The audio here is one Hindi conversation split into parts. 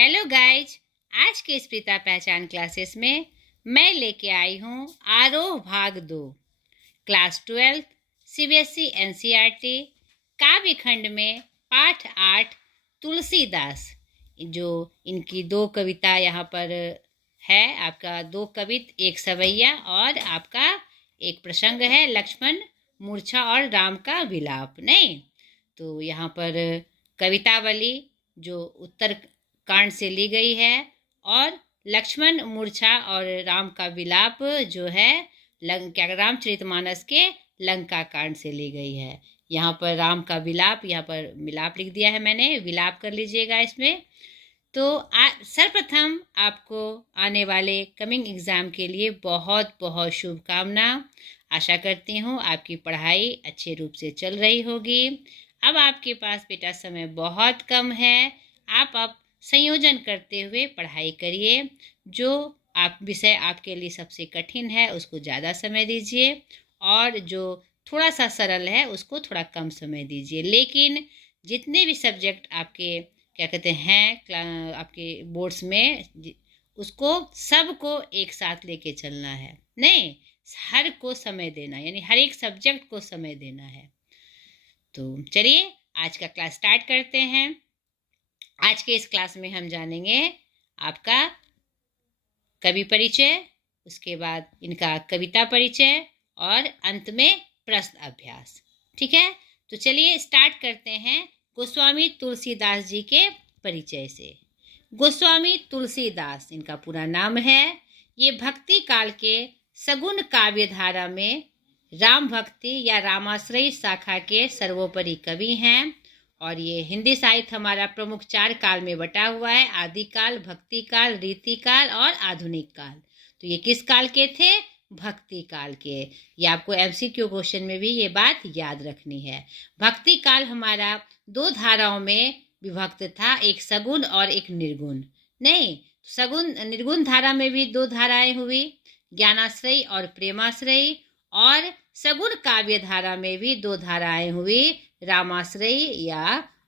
Hello guys. आज के स्प्रिता पहचान क्लासेस में मैं लेके आई हूँ आरोह भाग 2 क्लास 12 सीबीएसई एनसीईआरटी काव्य खंड में पाठ 8 तुलसीदास। जो इनकी दो कविता यहाँ पर है, आपका दो कवित, एक सवैया और आपका एक प्रसंग है लक्ष्मण मूर्छा और राम का विलाप। नहीं तो यहाँ पर कवितावली जो उत्तर कांड से ली गई है और लक्ष्मण मूर्छा और राम का विलाप जो है रामचरितमानस के लंका कांड से ली गई है। यहाँ पर राम का विलाप, यहाँ पर मिलाप लिख दिया है मैंने, विलाप कर लीजिएगा इसमें। तो सर्वप्रथम आपको आने वाले कमिंग एग्ज़ाम के लिए बहुत बहुत शुभकामना। आशा करती हूँ आपकी पढ़ाई अच्छे रूप से चल रही होगी। अब आपके पास बेटा समय बहुत कम है। आप अब संयोजन करते हुए पढ़ाई करिए। जो आप विषय आपके लिए सबसे कठिन है उसको ज़्यादा समय दीजिए और जो थोड़ा सा सरल है उसको थोड़ा कम समय दीजिए। लेकिन जितने भी सब्जेक्ट आपके क्या कहते हैं आपके बोर्ड्स में, उसको सबको एक साथ लेके चलना है। नहीं, हर को समय देना, यानी हर एक सब्जेक्ट को समय देना है। तो चलिए आज का क्लास स्टार्ट करते हैं। आज के इस क्लास में हम जानेंगे आपका कवि परिचय, उसके बाद इनका कविता परिचय और अंत में प्रश्न अभ्यास। ठीक है, तो चलिए स्टार्ट करते हैं गोस्वामी तुलसीदास जी के परिचय से। गोस्वामी तुलसीदास इनका पूरा नाम है। ये भक्ति काल के सगुण काव्य धारा में राम भक्ति या रामाश्रयी शाखा के सर्वोपरि कवि हैं। और ये हिंदी साहित्य हमारा प्रमुख 4 काल में बटा हुआ है: आदि काल, भक्ति काल, रीति काल और आधुनिक काल। तो ये किस काल के थे? भक्ति काल के। ये आपको एमसीक्यू क्वेश्चन में भी ये बात याद रखनी है। भक्ति काल हमारा 2 धाराओं में विभक्त था, एक सगुण और एक निर्गुण। नहीं, सगुण निर्गुण धारा में भी 2 धाराएं हुई, ज्ञानाश्रयी और प्रेमाश्रयी। और सगुण काव्य धारा में भी 2 धाराएं हुई, रामाश्रयी या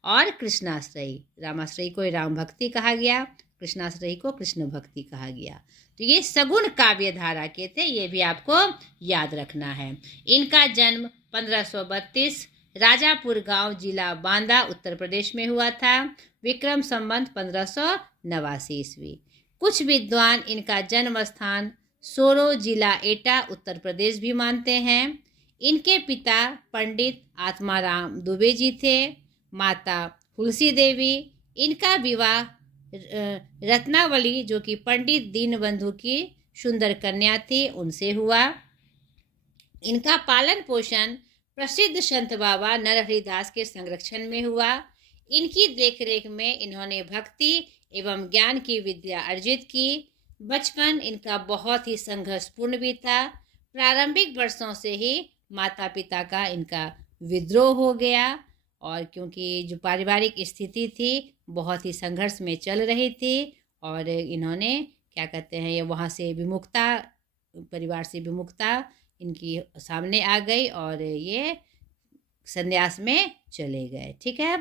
और कृष्णाश्रयी। रामाश्रयी को राम भक्ति कहा गया, कृष्णाश्रयी को कृष्ण भक्ति कहा गया। तो ये सगुण काव्य धारा के थे, ये भी आपको याद रखना है। इनका जन्म 1532 राजापुर गांव, जिला बांदा, उत्तर प्रदेश में हुआ था। विक्रम संवत 1589 ईस्वी। कुछ विद्वान इनका जन्म स्थान सोरो, जिला एटा, उत्तर प्रदेश भी मानते हैं। इनके पिता पंडित आत्माराम दुबे जी थे, माता तुलसी देवी। इनका विवाह रत्नावली जो कि पंडित दीनबंधु की सुंदर कन्या थी उनसे हुआ। इनका पालन पोषण प्रसिद्ध संत बाबा नरहरिदास के संरक्षण में हुआ। इनकी देखरेख में इन्होंने भक्ति एवं ज्ञान की विद्या अर्जित की। बचपन इनका बहुत ही संघर्षपूर्ण भी था। प्रारंभिक वर्षों से ही माता पिता का इनका विद्रोह हो गया, और क्योंकि जो पारिवारिक स्थिति थी बहुत ही संघर्ष में चल रही थी, और इन्होंने क्या कहते हैं, ये वहाँ से विमुखता, परिवार से विमुखता इनकी सामने आ गई और ये संन्यास में चले गए। ठीक है,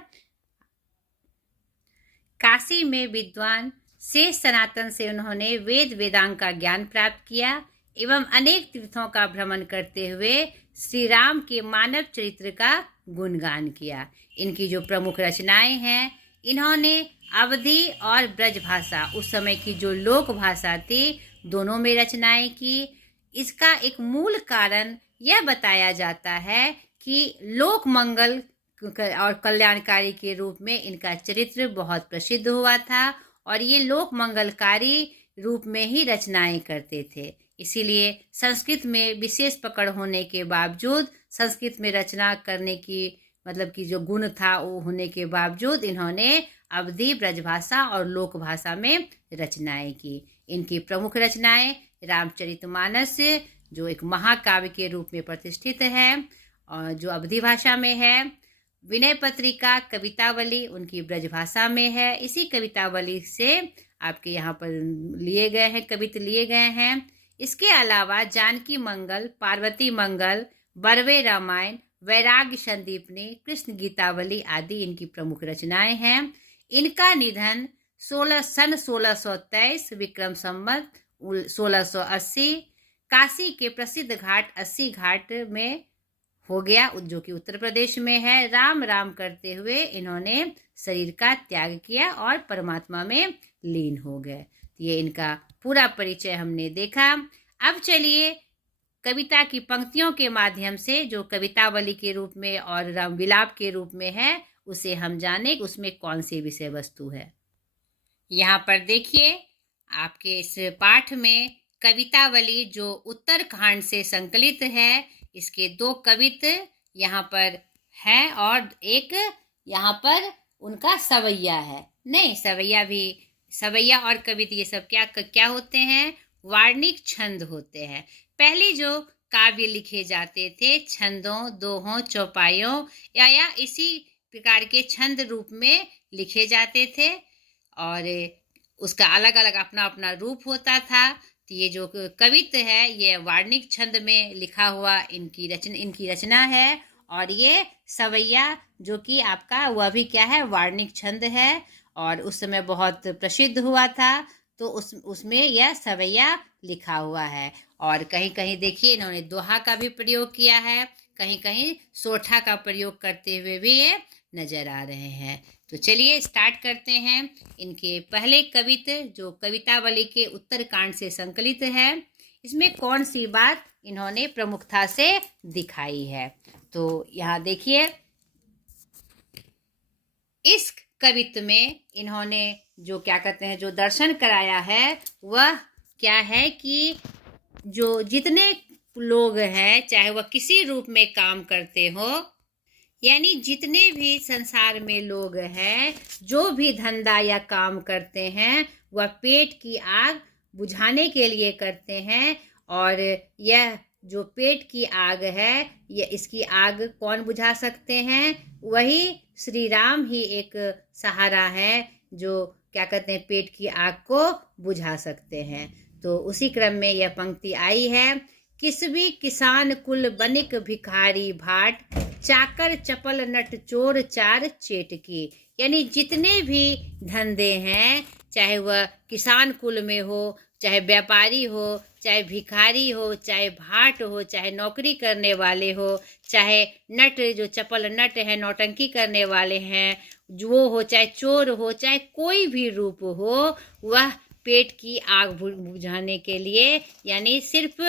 काशी में विद्वान शेष सनातन से उन्होंने वेद वेदांग का ज्ञान प्राप्त किया एवं अनेक तीर्थों का भ्रमण करते हुए श्री राम के मानव चरित्र का गुणगान किया। इनकी जो प्रमुख रचनाएं हैं, इन्होंने अवधी और ब्रज भाषा, उस समय की जो लोक भाषा थी, दोनों में रचनाएं की। इसका एक मूल कारण यह बताया जाता है कि लोक मंगल और कल्याणकारी के रूप में इनका चरित्र बहुत प्रसिद्ध हुआ था, और ये लोक मंगलकारी रूप में ही रचनाएं करते थे। इसीलिए संस्कृत में विशेष पकड़ होने के बावजूद, संस्कृत में रचना करने की मतलब कि जो गुण था वो होने के बावजूद, इन्होंने अवधी, ब्रजभाषा और लोक भाषा में रचनाएं की। इनकी प्रमुख रचनाएं रामचरितमानस जो एक महाकाव्य के रूप में प्रतिष्ठित है और जो अवधी भाषा में है, विनय पत्रिका, कवितावली उनकी ब्रजभाषा में है। इसी कवितावली से आपके यहाँ पर लिए गए हैं, कविता लिए गए हैं। इसके अलावा जानकी मंगल, पार्वती मंगल, बरवे रामायण, वैराग्य संदीपनी, कृष्ण गीतावली आदि इनकी प्रमुख रचनाएं हैं। इनका निधन सन 1623 विक्रम संवत 1680 काशी के प्रसिद्ध घाट 80 घाट में हो गया, जो कि उत्तर प्रदेश में है। राम राम करते हुए इन्होंने शरीर का त्याग किया और परमात्मा में लीन हो गए। ये इनका पूरा परिचय हमने देखा। अब चलिए कविता की पंक्तियों के माध्यम से, जो कवितावली के रूप में और राम विलाप के रूप में है, उसे हम जाने कि उसमें कौन सी विषय वस्तु है। यहाँ पर देखिए, आपके इस पाठ में कवितावली जो उत्तरकांड से संकलित है, इसके 2 कवित यहाँ पर हैं और एक यहाँ पर उनका सवैया है। नहीं, सवैया और कवित ये सब क्या होते हैं? वार्णिक छंद होते हैं। पहले जो काव्य लिखे जाते थे छंदों, दोहों, चौपाइयों या इसी प्रकार के छंद रूप में लिखे जाते थे और उसका अलग अलग अपना अपना रूप होता था। तो ये जो कवित है ये वार्णिक छंद में लिखा हुआ इनकी रचना है। और ये सवैया जो कि आपका वह भी क्या है? वार्णिक छंद है और उस समय बहुत प्रसिद्ध हुआ था, तो उसमें यह सवैया लिखा हुआ है। और कहीं कहीं देखिए इन्होंने दोहा का भी प्रयोग किया है, कहीं कहीं सोठा का प्रयोग करते हुए भी ये नजर आ रहे हैं। तो चलिए स्टार्ट करते हैं। इनके पहले कवित जो कवितावली के उत्तरकांड से संकलित है, इसमें कौन सी बात इन्होंने प्रमुखता से दिखाई है। तो यहाँ देखिए, इस कवित में इन्होंने जो क्या कहते हैं, जो दर्शन कराया है वह क्या है कि जो जितने लोग हैं, चाहे वह किसी रूप में काम करते हो, यानी जितने भी संसार में लोग हैं, जो भी धंधा या काम करते हैं, वह पेट की आग बुझाने के लिए करते हैं। और यह जो पेट की आग है, यह इसकी आग कौन बुझा सकते हैं? वही श्री राम ही एक सहारा है जो क्या कहते हैं, पेट की आग को बुझा सकते हैं। तो उसी क्रम में यह पंक्ति आई है, किसभी किसान कुल बनिक भिखारी भाट, चाकर चपल नट चोर चार चेटकी। यानी जितने भी धंधे हैं, चाहे वह किसान कुल में हो, चाहे व्यापारी हो, चाहे भिखारी हो, चाहे भाट हो, चाहे नौकरी करने वाले हो, चाहे नट जो चपल नट है, नौटंकी करने वाले हैं वो हो, चाहे चोर हो, चाहे कोई भी रूप हो, वह पेट की आग बुझाने के लिए, यानी सिर्फ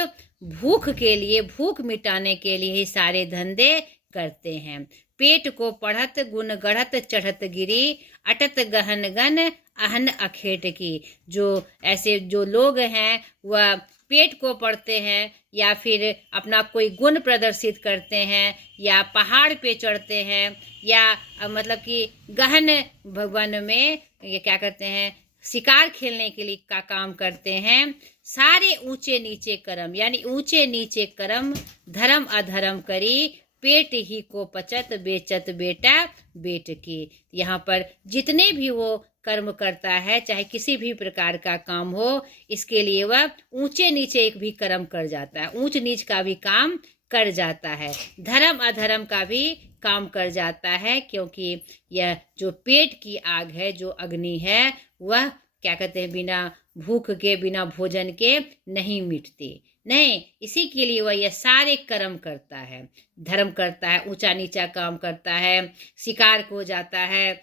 भूख के लिए, भूख मिटाने के लिए ही सारे धंधे करते हैं। पेट को पढ़त गुण गढ़त चढ़त गिरी, अटत गहन गन अहन अखेट की। जो ऐसे जो लोग हैं वह पेट को पढ़ते हैं या फिर अपना कोई गुण प्रदर्शित करते हैं, या पहाड़ पे चढ़ते हैं, या मतलब कि गहन वन में ये क्या करते हैं, शिकार खेलने के लिए का काम करते हैं। सारे ऊंचे नीचे कर्म, यानी ऊंचे नीचे कर्म धर्म अधर्म करी, पेट ही को पचत बेचत बेटा बेट की। यहाँ पर जितने भी वो कर्म करता है, चाहे किसी भी प्रकार का काम हो, इसके लिए वह ऊंचे नीचे एक भी कर्म कर जाता है, ऊंच नीच का भी काम कर जाता है, धर्म अधर्म का भी काम कर जाता है, क्योंकि यह जो पेट की आग है, जो अग्नि है, वह क्या कहते हैं, बिना भूख के, बिना भोजन के नहीं मिटती। नहीं, इसी के लिए वह यह सारे कर्म करता है, धर्म करता है, ऊंचा नीचा काम करता है, शिकार को जाता है।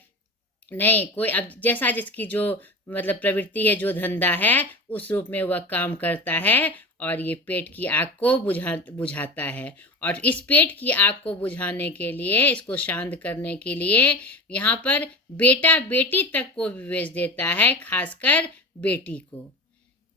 नहीं, कोई अब जैसा जिसकी जो मतलब प्रवृत्ति है, जो धंधा है, उस रूप में वह काम करता है और ये पेट की आग को बुझाता है। और इस पेट की आग को बुझाने के लिए, इसको शांत करने के लिए यहाँ पर बेटा बेटी तक को विवेश देता है, खासकर बेटी को।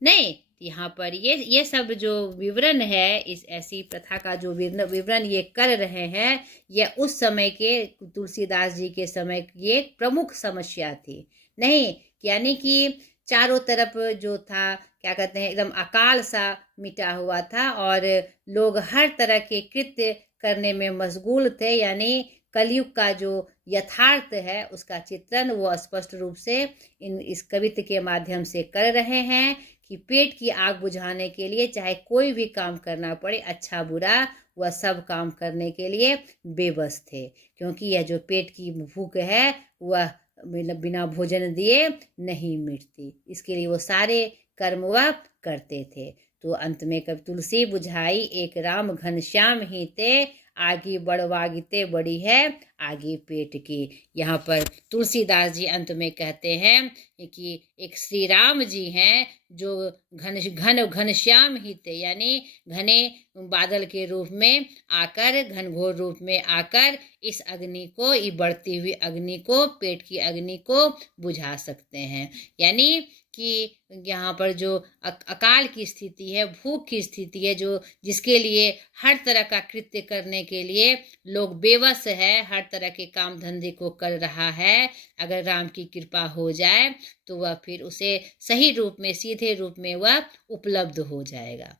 नहीं, यहाँ पर ये सब जो विवरण है, इस ऐसी प्रथा का जो विवरण ये कर रहे हैं, यह उस समय के तुलसीदास जी के समय की एक प्रमुख समस्या थी। नहीं, यानी कि चारों तरफ जो था, क्या कहते हैं, एकदम अकाल सा मिटा हुआ था और लोग हर तरह के कृत्य करने में मशगूल थे। यानी कलयुग का जो यथार्थ है उसका चित्रण वो स्पष्ट रूप से इस कविता के माध्यम से कर रहे हैं कि पेट की आग बुझाने के लिए चाहे कोई भी काम करना पड़े, अच्छा बुरा, वह सब काम करने के लिए बेबस थे, क्योंकि यह जो पेट की भूख है वह मतलब बिना भोजन दिए नहीं मिटती। इसके लिए वो सारे कर्म वह करते थे। तो अंत में कब तुलसी बुझाई एक राम घनश्याम ही ते, आगे बढ़वागते बड़ी है आगे पेट की। यहाँ पर तुलसीदास जी अंत में कहते हैं कि एक श्री राम जी हैं जो घनश्याम ही थे, यानी घने बादल के रूप में आकर, घनघोर रूप में आकर इस अग्नि को, ये बढ़ती हुई अग्नि को, पेट की अग्नि को बुझा सकते हैं। यानी कि यहाँ पर जो अकाल की स्थिति है, भूख की स्थिति है, जो जिसके लिए हर तरह का कृत्य करने के लिए लोग बेबस है, हर तरह के काम धंधे को कर रहा है, अगर राम की कृपा हो जाए तो वह फिर उसे सही रूप में, सीधे रूप में वह उपलब्ध हो जाएगा।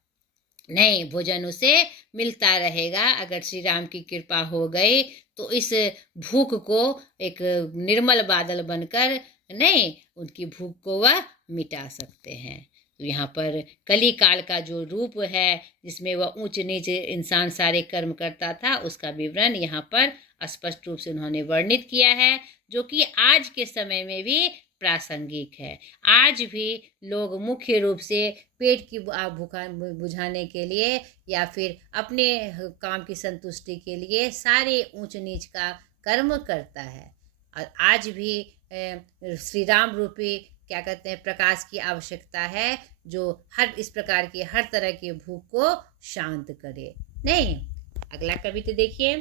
नहीं, भोजन उसे मिलता रहेगा। अगर श्री राम की कृपा हो गई तो इस भूख को एक निर्मल बादल बनकर नहीं, उनकी भूख को वह मिटा सकते हैं। तो यहाँ पर कली काल का जो रूप है, जिसमें वह ऊंच नीच इंसान सारे कर्म करता था, उसका विवरण यहाँ पर स्पष्ट रूप से उन्होंने वर्णित किया है, जो कि आज के समय में भी प्रासंगिक है। आज भी लोग मुख्य रूप से पेट की भूखा बुझाने के लिए या फिर अपने काम की संतुष्टि के लिए सारे ऊंच नीच का कर्म करता है। और आज भी श्री राम रूपी क्या कहते हैं प्रकाश की आवश्यकता है, जो हर इस प्रकार की हर तरह की भूख को शांत करे। नहीं, अगला कविता देखिए,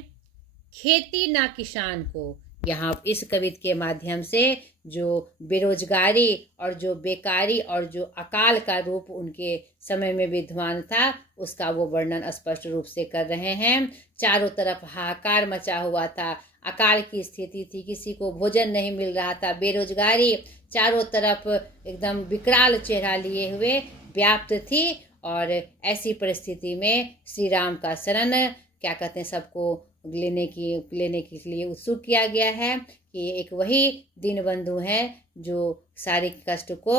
खेती ना किसान को। यहाँ इस कविता के माध्यम से जो बेरोजगारी और जो बेकारी और जो अकाल का रूप उनके समय में विद्यमान था, उसका वो वर्णन स्पष्ट रूप से कर रहे हैं। चारों तरफ हाहाकार मचा हुआ था, अकाल की स्थिति थी, किसी को भोजन नहीं मिल रहा था, बेरोजगारी चारों तरफ एकदम विकराल चेहरा लिए हुए व्याप्त थी। और ऐसी परिस्थिति में श्री राम का शरण क्या कहते हैं सबको लेने के लिए उत्सुक किया गया है कि एक वही दीनबंधु हैं जो शारीरिक कष्ट को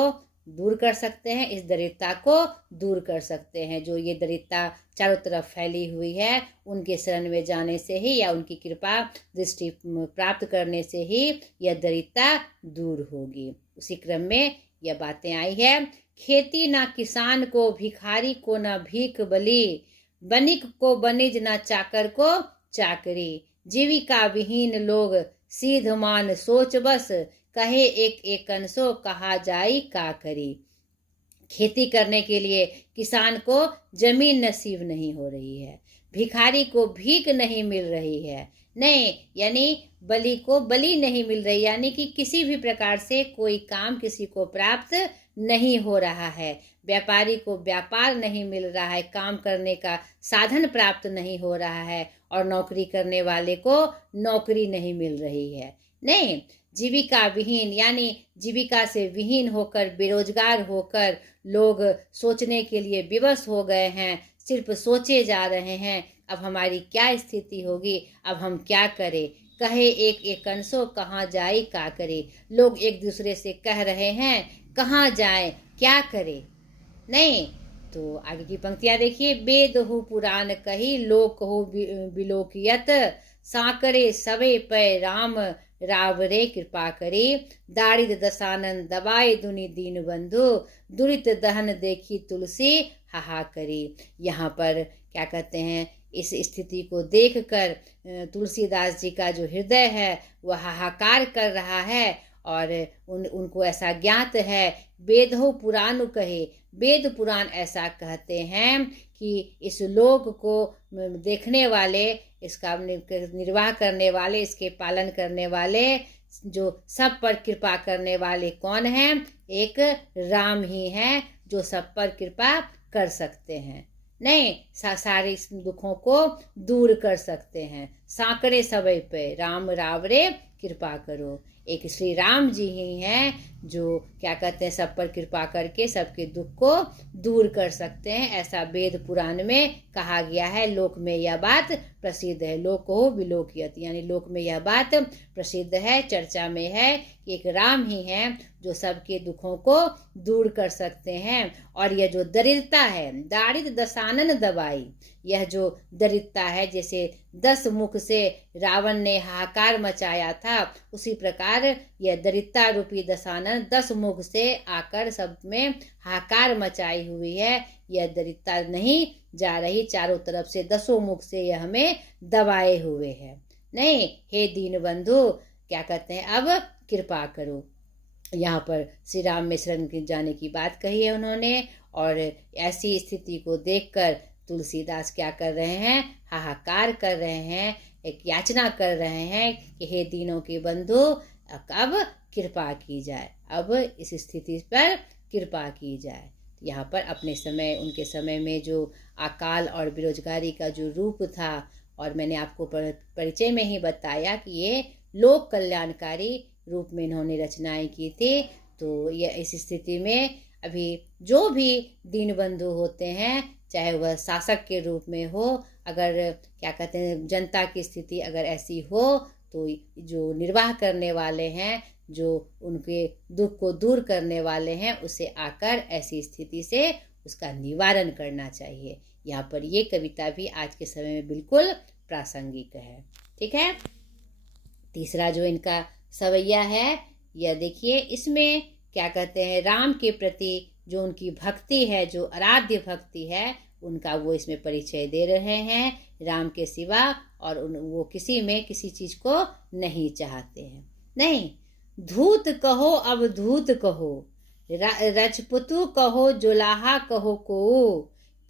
दूर कर सकते हैं, इस दरिद्रता को दूर कर सकते हैं। जो ये दरिद्रता चारों तरफ फैली हुई है, उनके शरण में जाने से ही या उनकी कृपा दृष्टि प्राप्त करने से ही यह दरिद्रता दूर होगी। उसी क्रम में यह बातें आई है, खेती ना किसान को, भिखारी को ना भीख बली, बनिक को बनिज ना चाकर को चाकरी, जीविका विहीन लोग सीध मान सोच बस, कहे एक एक कंसो कहा जाई का करी। खेती करने के लिए किसान को जमीन नसीब नहीं हो रही है, भिखारी को भीख नहीं मिल रही है, नहीं यानी बलि को बलि नहीं मिल रही, यानी कि किसी भी प्रकार से कोई काम किसी को प्राप्त नहीं हो रहा है, व्यापारी को व्यापार नहीं मिल रहा है, काम करने का साधन प्राप्त नहीं हो रहा है, और नौकरी करने वाले को नौकरी नहीं मिल रही है। नहीं, जीविका विहीन यानी जीविका से विहीन होकर, बेरोजगार होकर लोग सोचने के लिए विवश हो गए हैं, सिर्फ सोचे जा रहे हैं अब हमारी क्या स्थिति होगी, अब हम क्या करें, कहे एक एक कंसो कहाँ जाए का करे। लोग एक दूसरे से कह रहे हैं कहाँ जाए, क्या करे। नहीं, तो आगे की पंक्तियां देखिए, वेद हो पुराण कही, लोक हो बिलोकियत, साकरे सवे पै राम रावरे कृपा करे, दारिद दसानन दबाए दुनि दीन बंधु, दुरित दहन देखी तुलसी हाहा करी। यहाँ पर क्या कहते हैं, इस स्थिति को देखकर तुलसीदास जी का जो हृदय है वह हाहाकार कर रहा है, और उनको ऐसा ज्ञात है, वेद हो पुराण कहे, वेद पुराण ऐसा कहते हैं कि इस लोक को देखने वाले, इसका निर्वाह करने वाले, इसके पालन करने वाले, जो सब पर कृपा करने वाले कौन हैं, एक राम ही हैं जो सब पर कृपा कर सकते हैं। नहीं, सारे दुखों को दूर कर सकते हैं। साकरे सबे पे राम रावरे कृपा करो, एक श्री राम जी ही हैं जो क्या कहते हैं सब पर कृपा करके सबके दुख को दूर कर सकते हैं। ऐसा वेद पुराण में कहा गया है, लोक में यह बात प्रसिद्ध है, लोक हो विलोकियत, यानी लोक में यह बात प्रसिद्ध है, चर्चा में है कि एक राम ही हैं जो सबके दुखों को दूर कर सकते हैं। और यह जो दरिद्रता है, दारिद्र दशानन दवाई, यह जो दरिद्रता है, जैसे 10 मुख से रावण ने हाहाकार मचाया था, उसी प्रकार यह दरिद्रता रूपी दशानन 10 मुख से आकर सब में हाहाकार मचाई हुई है। यह दरिद्रता नहीं जा रही, चारों तरफ से 10 मुख से यह हमें दबाए हुए है। नहीं, हे दीन बंधु, क्या कहते हैं, अब कृपा करो। यहाँ पर श्री राम में शरण जाने की बात कही है उन्होंने, और ऐसी स्थिति को देखकर तुलसीदास क्या कर रहे हैं, हाहाकार कर रहे हैं, एक याचना कर रहे हैं कि हे दीनों के बंधु, अब कृपा की जाए, अब इस स्थिति पर कृपा की जाए। यहाँ पर अपने समय, उनके समय में जो अकाल और बेरोजगारी का जो रूप था, और मैंने आपको परिचय में ही बताया कि ये लोक कल्याणकारी रूप में इन्होंने रचनाएं की थी। तो यह इस स्थिति में अभी जो भी दीन बंधु होते हैं, चाहे वह शासक के रूप में हो, अगर क्या कहते हैं जनता की स्थिति अगर ऐसी हो, तो जो निर्वाह करने वाले हैं, जो उनके दुख को दूर करने वाले हैं, उसे आकर ऐसी स्थिति से उसका निवारण करना चाहिए। यहाँ पर ये कविता भी आज के समय में बिल्कुल प्रासंगिक है। ठीक है। तीसरा जो इनका सवैया है, यह देखिए, इसमें क्या कहते हैं, राम के प्रति जो उनकी भक्ति है, जो आराध्य भक्ति है, उनका वो इसमें परिचय दे रहे हैं। राम के सिवा और वो किसी में किसी चीज को नहीं चाहते हैं। नहीं, धूत कहो अब धूत कहो, रजपुतु कहो जुलाहा कहो को,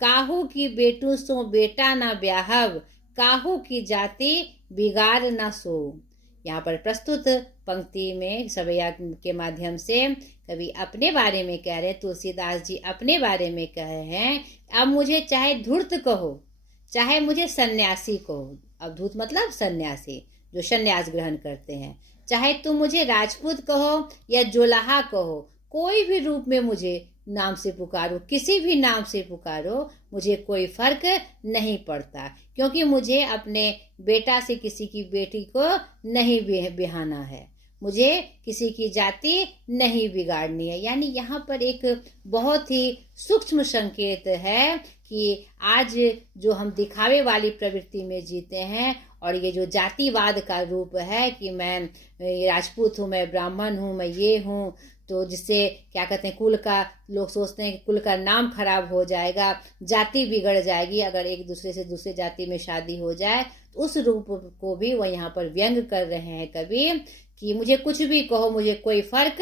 काहू की बेटू सो बेटा ना ब्याहब, काहू की जाति बिगाड़ न सो। यहाँ पर प्रस्तुत पंक्ति में सवैया के माध्यम से कवि अपने बारे में कह रहे हैं, तुलसीदास जी अपने बारे में कहे हैं, अब मुझे चाहे धूर्त कहो, चाहे मुझे सन्यासी कहो, अब धूत मतलब सन्यासी जो सन्यास ग्रहण करते हैं, चाहे तुम मुझे राजपूत कहो या जोलाहा कहो, कोई भी रूप में मुझे नाम से पुकारो, किसी भी नाम से पुकारो, मुझे कोई फर्क नहीं पड़ता, क्योंकि मुझे अपने बेटा से किसी की बेटी को नहीं बिहाना है, मुझे किसी की जाति नहीं बिगाड़नी है। यानी यहाँ पर एक बहुत ही सूक्ष्म संकेत है कि आज जो हम दिखावे वाली प्रवृत्ति में जीते हैं, और ये जो जातिवाद का रूप है कि मैं राजपूत हूँ, मैं ब्राह्मण हूँ, मैं ये हूँ, तो जिससे क्या कहते हैं, कुल का लोग सोचते हैं कि कुल का नाम खराब हो जाएगा, जाति बिगड़ जाएगी अगर एक दूसरे से दूसरे जाति में शादी हो जाए। तो उस रूप को भी वह यहाँ पर व्यंग कर रहे हैं कवि कि मुझे कुछ भी कहो, मुझे कोई फर्क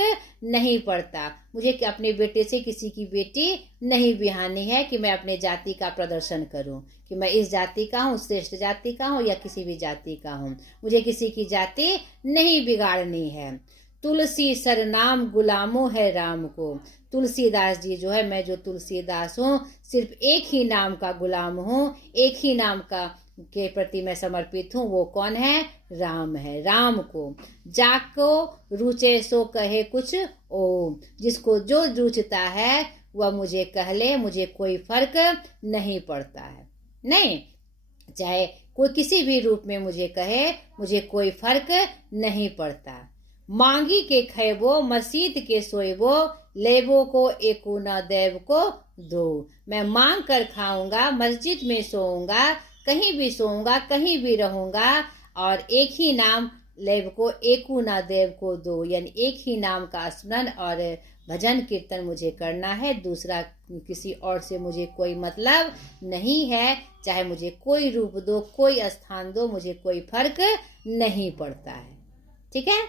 नहीं पड़ता, मुझे अपने बेटे से किसी की बेटी नहीं बिहानी है कि मैं अपने जाति का प्रदर्शन करूं कि मैं इस जाति का हूँ, श्रेष्ठ जाति का हूँ या किसी भी जाति का हूँ, मुझे किसी की जाति नहीं बिगाड़नी है। तुलसी सरनाम गुलामों है राम को। तुलसीदास जी जो है, मैं जो तुलसीदास हूँ सिर्फ एक ही नाम का गुलाम हूँ, एक ही नाम का के प्रति मैं समर्पित हूँ, वो कौन है, राम है। राम को जाको रुचे सो कहे कुछ ओ, जिसको जो रुचता है वह मुझे कह ले, मुझे कोई फर्क नहीं पड़ता है। नहीं, चाहे कोई किसी भी रूप में मुझे कहे, मुझे कोई फर्क नहीं पड़ता। मांगी के खैबो मसीत के सोएबो, लेबो को एको न देव को दो। मैं मांग कर खाऊंगा, मस्जिद में सोऊंगा, कहीं भी सोऊंगा, कहीं भी रहूंगा, और एक ही नाम लेव को एकू ना देव को दो, यानी एक ही नाम का स्मरण और भजन कीर्तन मुझे करना है, दूसरा किसी और से मुझे कोई मतलब नहीं है, चाहे मुझे कोई रूप दो, कोई स्थान दो, मुझे कोई फर्क नहीं पड़ता है। ठीक है।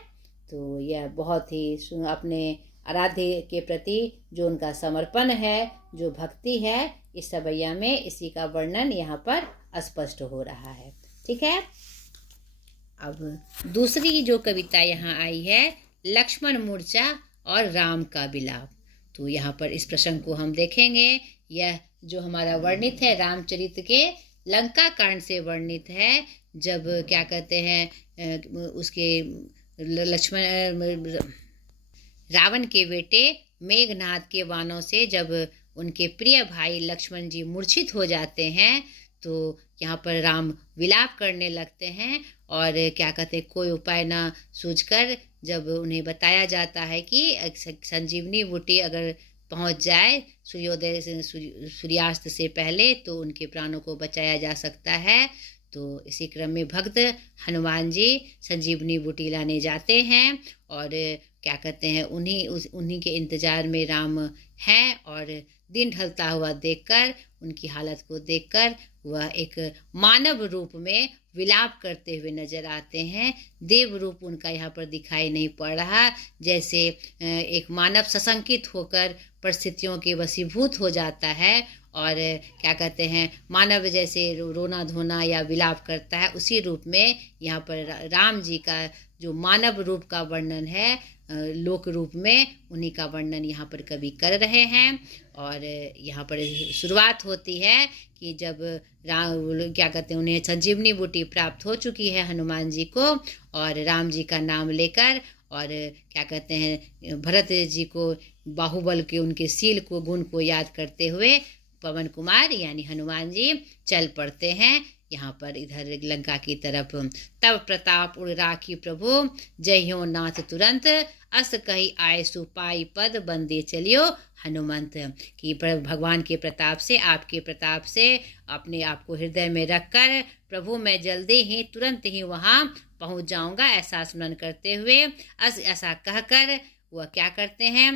तो यह बहुत ही अपने आराध्य के प्रति जो उनका समर्पण है, जो भक्ति है, इस सवैया में इसी का वर्णन यहाँ पर स्पष्ट हो रहा है। ठीक है। अब दूसरी जो कविता यहाँ आई है, लक्ष्मण मूर्छा और राम का विलाप। तो यहाँ पर इस प्रसंग को हम देखेंगे। यह जो हमारा वर्णित है रामचरित के लंका कांड से वर्णित है, जब क्या कहते हैं उसके लक्ष्मण रावण के बेटे मेघनाद के बाणों से जब उनके प्रिय भाई लक्ष्मण जी मूर्छित हो जाते हैं, तो यहाँ पर राम विलाप करने लगते हैं, और क्या कहते हैं कोई उपाय ना सूझकर जब उन्हें बताया जाता है कि संजीवनी बूटी अगर पहुँच जाए सूर्योदय से सूर्यास्त से पहले तो उनके प्राणों को बचाया जा सकता है। तो इसी क्रम में भक्त हनुमान जी संजीवनी बूटी लाने जाते हैं और क्या कहते हैं उन्हीं के इंतजार में राम हैं। और दिन ढलता हुआ देखकर, उनकी हालत को देखकर वह एक मानव रूप में विलाप करते हुए नजर आते हैं। देव रूप उनका यहाँ पर दिखाई नहीं पड़ रहा, जैसे एक मानव सशंकित होकर परिस्थितियों के वशीभूत हो जाता है और क्या कहते हैं मानव जैसे रोना धोना या विलाप करता है, उसी रूप में यहाँ पर राम जी का जो मानव रूप का वर्णन है, लोक रूप में उन्हीं का वर्णन यहाँ पर कवि कर रहे हैं। और यहाँ पर शुरुआत होती है कि जब राम क्या कहते हैं उन्हें संजीवनी बूटी प्राप्त हो चुकी है हनुमान जी को, और राम जी का नाम लेकर और क्या कहते हैं भरत जी को बाहुबल के उनके शील को गुण को याद करते हुए पवन कुमार यानी हनुमान जी चल पड़ते हैं यहाँ पर इधर लंका की तरफ। तब प्रताप उड़ राखी प्रभु, जय हो नाथ तुरंत, अस कही आए सुपाई पद बंदे चलियो हनुमंत। कि भगवान के प्रताप से, आपके प्रताप से अपने आप को हृदय में रखकर प्रभु मैं जल्दी ही तुरंत ही वहाँ पहुँच जाऊँगा, ऐसा स्मरण करते हुए ऐसा कहकर वह क्या करते हैं,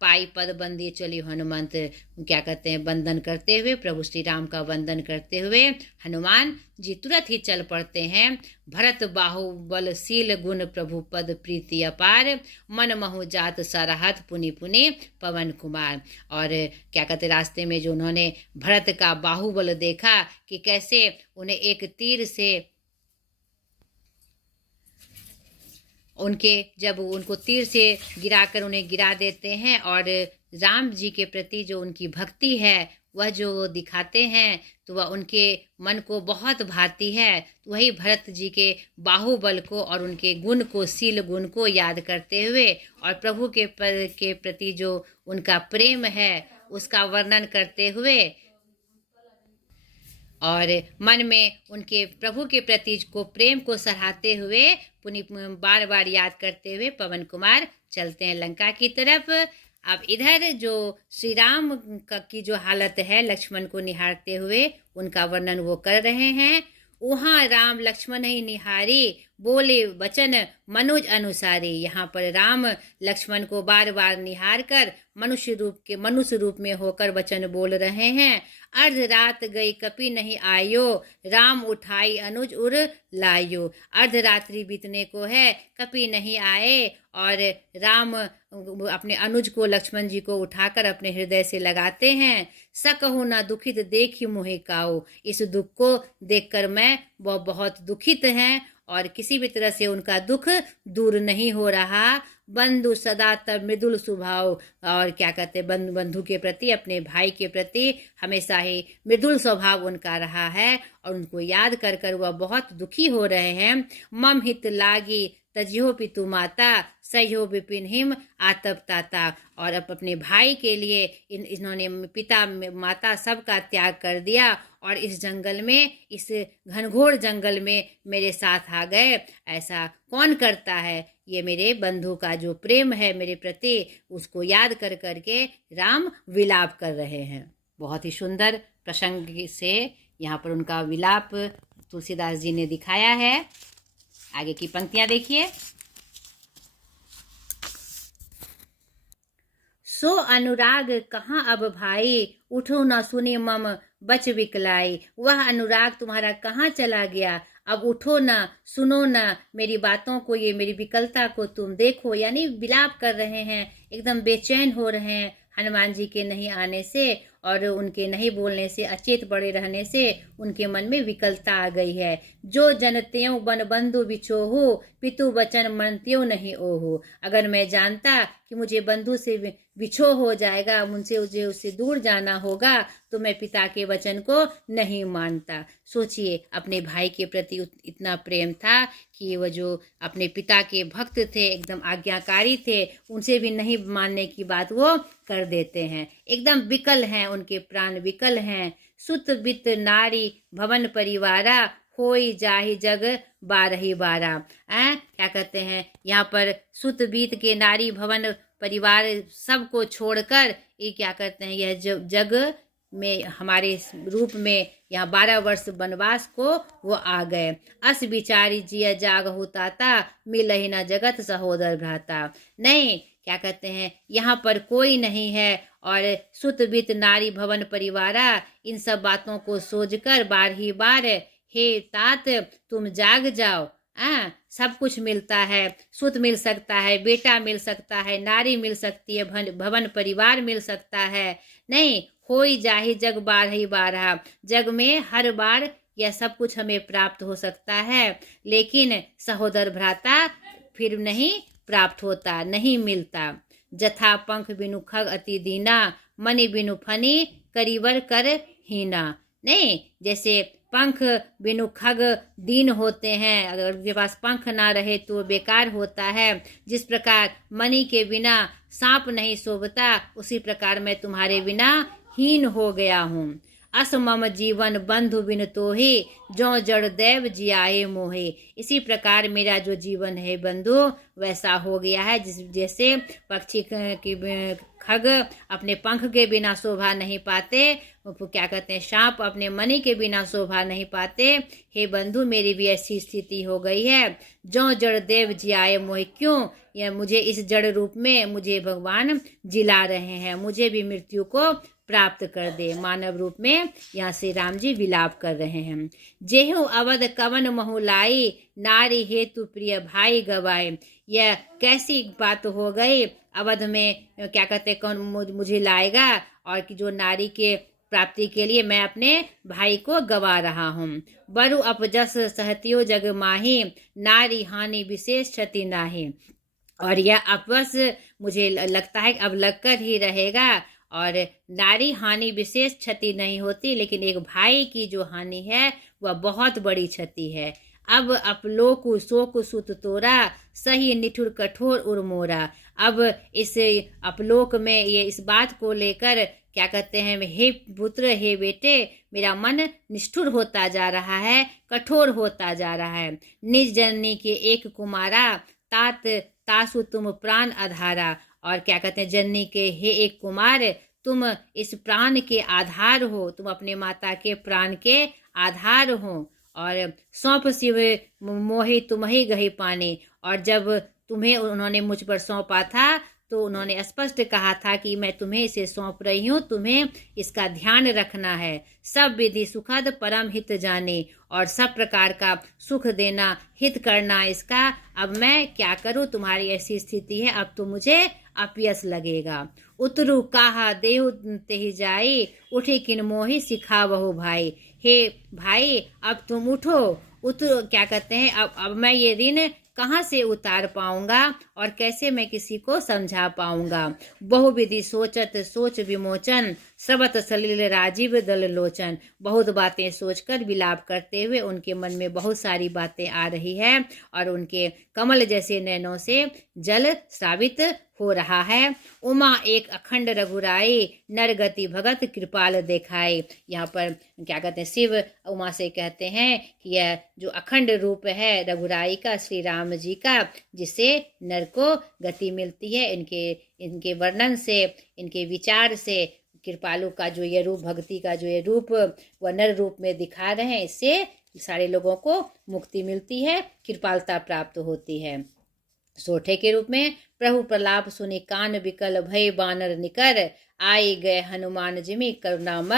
पाई पद बंदी चली हनुमंत, क्या कहते हैं वंदन करते हुए, प्रभु श्री राम का वंदन करते हुए हनुमान जी तुरंत ही चल पड़ते हैं। भरत बाहुबल शील गुण प्रभु पद प्रीति अपार, मन महु जात सराहत पुनि पुनि पवन कुमार। और क्या कहते रास्ते में जो उन्होंने भरत का बाहुबल देखा कि कैसे उन्हें एक तीर से जब उनको तीर से गिराकर उन्हें गिरा देते हैं, और राम जी के प्रति जो उनकी भक्ति है वह जो दिखाते हैं तो वह उनके मन को बहुत भाती है। वही भरत जी के बाहुबल को और उनके गुण को, शील गुण को याद करते हुए और प्रभु के प्रति जो उनका प्रेम है उसका वर्णन करते हुए और मन में उनके प्रभु के प्रति को प्रेम को सराहते हुए पुनः बार बार याद करते हुए पवन कुमार चलते हैं लंका की तरफ। अब इधर जो श्री राम की जो हालत है लक्ष्मण को निहारते हुए उनका वर्णन वो कर रहे हैं। वहाँ राम लक्ष्मण ही निहारी, बोले वचन मनुज अनुसारी। यहाँ पर राम लक्ष्मण को बार बार निहार कर मनुष्य रूप में होकर वचन बोल रहे हैं। अर्ध रात गई कपि नहीं आयो, राम उठाई अनुज उर लायो। अर्ध रात्रि बीतने को है, कपि नहीं आए और राम अपने अनुज को लक्ष्मण जी को उठाकर अपने हृदय से लगाते हैं। सकहु न दुखित देखी मोहे काऊ, इस दुख को देखकर मैं वो बहुत दुखित हैं और किसी भी तरह से उनका दुख दूर नहीं हो रहा। बंधु सदा तब मृदुल स्वभाव, और क्या कहते बंधु के प्रति, अपने भाई के प्रति हमेशा ही मृदुल स्वभाव उनका रहा है और उनको याद कर कर वह बहुत दुखी हो रहे हैं। मम हित लागी तजियो पितु माता, सह्यो विपिन हिम आतप ताता। और अब अपने भाई के लिए इन्होंने पिता माता सबका त्याग कर दिया और इस जंगल में, इस घनघोर जंगल में मेरे साथ आ गए। ऐसा कौन करता है? ये मेरे बंधु का जो प्रेम है मेरे प्रति, उसको याद कर करके राम विलाप कर रहे हैं। बहुत ही सुंदर प्रसंग से यहाँ पर उनका विलाप तुलसीदास जी ने दिखाया है। आगे की पंक्तियां देखिए। सो अनुराग कहाँ अब भाई, उठो न सुनी मम बच विकलाई। वह अनुराग तुम्हारा कहाँ चला गया? अब उठो न, सुनो न मेरी बातों को, ये मेरी विकलता को तुम देखो। यानी विलाप कर रहे हैं, एकदम बेचैन हो रहे हैं हनुमान जी के नहीं आने से और उनके नहीं बोलने से, अचेत पड़े रहने से उनके मन में विकलता आ गई है। जो जनत्यों बन बंधु बिछोहु, पितु वचन मनत्यों नहीं ओहु। अगर मैं जानता कि मुझे बंधु से बिछो हो जाएगा, मुझसे उससे दूर जाना होगा, तो मैं पिता के वचन को नहीं मानता। सोचिए, अपने भाई के प्रति इतना प्रेम था कि वह जो अपने पिता के भक्त थे, एकदम आज्ञाकारी थे, उनसे भी नहीं मानने की बात वो कर देते हैं। एकदम विकल हैं, उनके प्राण विकल हैं। सुत बित नारी भवन परिवारा, होई जाहि जग बारही बारा। क्या कहते हैं यहाँ पर, सुत बीत के नारी भवन परिवार सबको छोड़कर ये क्या करते हैं, यह जग में हमारे रूप में यहाँ 12 वर्ष वनवास को वो आ गए। अस विचारी जिय जाग होताता, मिलहि न जगत सहोदर भ्राता। नहीं, क्या कहते हैं, यहाँ पर कोई नहीं है और सुत वित नारी भवन परिवारा, इन सब बातों को सोचकर बार ही बार हे तात तुम जाग जाओ। सब कुछ मिलता है, सुत मिल सकता है, बेटा मिल सकता है, नारी मिल सकती है, भवन परिवार मिल सकता है। नहीं, होई जाहि जग बार ही बारहा, जग में हर बार यह सब कुछ हमें प्राप्त हो सकता है, लेकिन सहोदर भ्राता फिर नहीं प्राप्त होता, नहीं मिलता। जथा पंख बिनु खग अति दीना, मणि बिनु फनी करीवर कर हीना। नहीं, जैसे पंख बिनु खग दीन होते हैं, अगर उनके पास पंख ना रहे तो बेकार होता है। जिस प्रकार मणि के बिना सांप नहीं शोभता, उसी प्रकार मैं तुम्हारे बिना हीन हो गया हूँ। अस मम जीवन बंधु बिन तोहि, जो जड़ देव जियाए मोहे। इसी प्रकार मेरा जो जीवन है बंधु वैसा हो गया है, जैसे पक्षी की खग अपने पंख के बिना शोभा नहीं पाते, क्या कहते हैं, सांप अपने मणि के बिना शोभा नहीं पाते। हे बंधु, मेरी भी ऐसी स्थिति हो गई है। जो जड़ देव जियाए मोहे, क्यों यह मुझे इस जड़ रूप में मुझे भगवान जिला रहे हैं, मुझे भी मृत्यु को प्राप्त कर दे। मानव रूप में यहाँ श्री राम जी विलाप कर रहे हैं। जेहु अवध कवन महुलाई, नारी हेतु प्रिय भाई गवाए। यह कैसी बात हो गई, अवध में क्या कहते कौन मुझे लाएगा, और कि जो नारी के प्राप्ति के लिए मैं अपने भाई को गवा रहा हूँ। बरु अपजस सहतियो जग माही, नारी हानि विशेष क्षति नाही। और यह अपस मुझे लगता है अब लगकर ही रहेगा, और नारी हानि विशेष क्षति नहीं होती, लेकिन एक भाई की जो हानि है वह बहुत बड़ी क्षति है। अब अपलोकु शोक सुत तोरा, सही निठुर कठोर उर्मोरा। अब इस अपलोक में ये इस बात को लेकर क्या कहते हैं, हे पुत्र, हे बेटे, मेरा मन निष्ठुर होता जा रहा है, कठोर होता जा रहा है। निज जननी के एक कुमारा, तात तासु तुम प्राण आधारा। और क्या कहते हैं, जननी के हे एक कुमार, तुम इस प्राण के आधार हो, तुम अपने माता के प्राण के आधार हो। और सौंप शिव मोहि तुम्हि गहि पाने। और जब तुम्हें उन्होंने मुझ पर सौंपा था तो उन्होंने स्पष्ट कहा था कि मैं तुम्हें इसे सौंप रही हूँ, तुम्हें इसका ध्यान रखना है। सब विधि सुखद परम हित जाने, और सब प्रकार का सुख देना, हित करना इसका। अब मैं क्या करूँ, तुम्हारी ऐसी स्थिति है, अब तो मुझे अपयस लगेगा। उतरु काहा देहु तेहि जाई, उठी किन मोहि सिखावहु भाई। हे भाई, अब तुम उठो। क्या कहते हैं, अब मैं ये ऋण कहाँ से उतार पाऊंगा और कैसे मैं किसी को समझा पाऊंगा। बहुविधि सोचत सोच विमोचन, स्रवत सलिल राजीव दल लोचन। बहुत बातें सोचकर विलाप करते हुए उनके मन में बहुत सारी बातें आ रही है, और उनके कमल जैसे नैनों से जल स्रावित हो रहा है। उमा एक अखंड रघुराई, नरगति भगत कृपाल देखाए। यहाँ पर क्या कहते हैं, शिव उमा से कहते हैं कि यह जो अखंड रूप है रघुराई का, श्री राम जी का, जिससे नर को गति मिलती है। इनके वर्णन से, इनके विचार से कृपालु का जो ये रूप, भक्ति का जो ये रूप वह नर रूप में दिखा रहे हैं, इससे सारे लोगों को मुक्ति मिलती है, कृपालता प्राप्त होती है। सोठे के रूप में प्रभु प्रलाप सुनि कान विकल भय बानर निकर, आए गए हनुमान जिमि करुणाम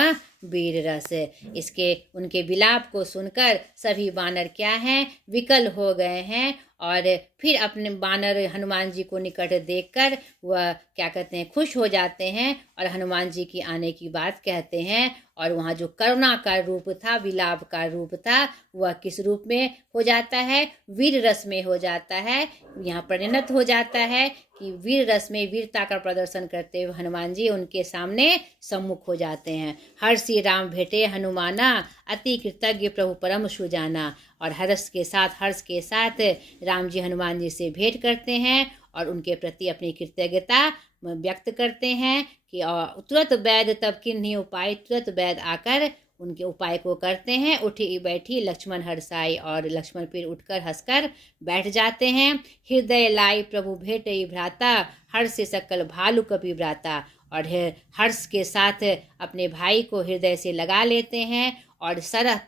वीर रस। इसके उनके विलाप को सुनकर सभी बानर क्या हैं, विकल हो गए हैं, और फिर अपने बानर हनुमान जी को निकट देखकर वह क्या कहते हैं, खुश हो जाते हैं और हनुमान जी की आने की बात कहते हैं। और वहाँ जो करुणा का रूप था, विलाप का रूप था, वह किस रूप में हो जाता है, वीर रस में हो जाता है। यहाँ परिणत हो जाता है कि वीर रस में वीरता का प्रदर्शन करते हुए हनुमान जी उनके सामने सम्मुख हो जाते हैं। हर श्री राम भेटे हनुमाना, अति कृतज्ञ प्रभु परम सुजाना। और हर्ष के साथ राम जी हनुमान जी से भेंट करते हैं और उनके प्रति अपनी कृतज्ञता व्यक्त करते हैं कि तुरंत वैद्य तब किन्हीं उपाय, तुरंत वैद्य आकर उनके उपाय को करते हैं। उठी बैठी लक्ष्मण हर्षाई, और लक्ष्मण फिर उठकर हंसकर बैठ जाते हैं। हृदय लाई प्रभु भेटई भ्राता, हर्ष से सकल भालु कपि भ्राता। और हर्ष के साथ अपने भाई को हृदय से लगा लेते हैं। और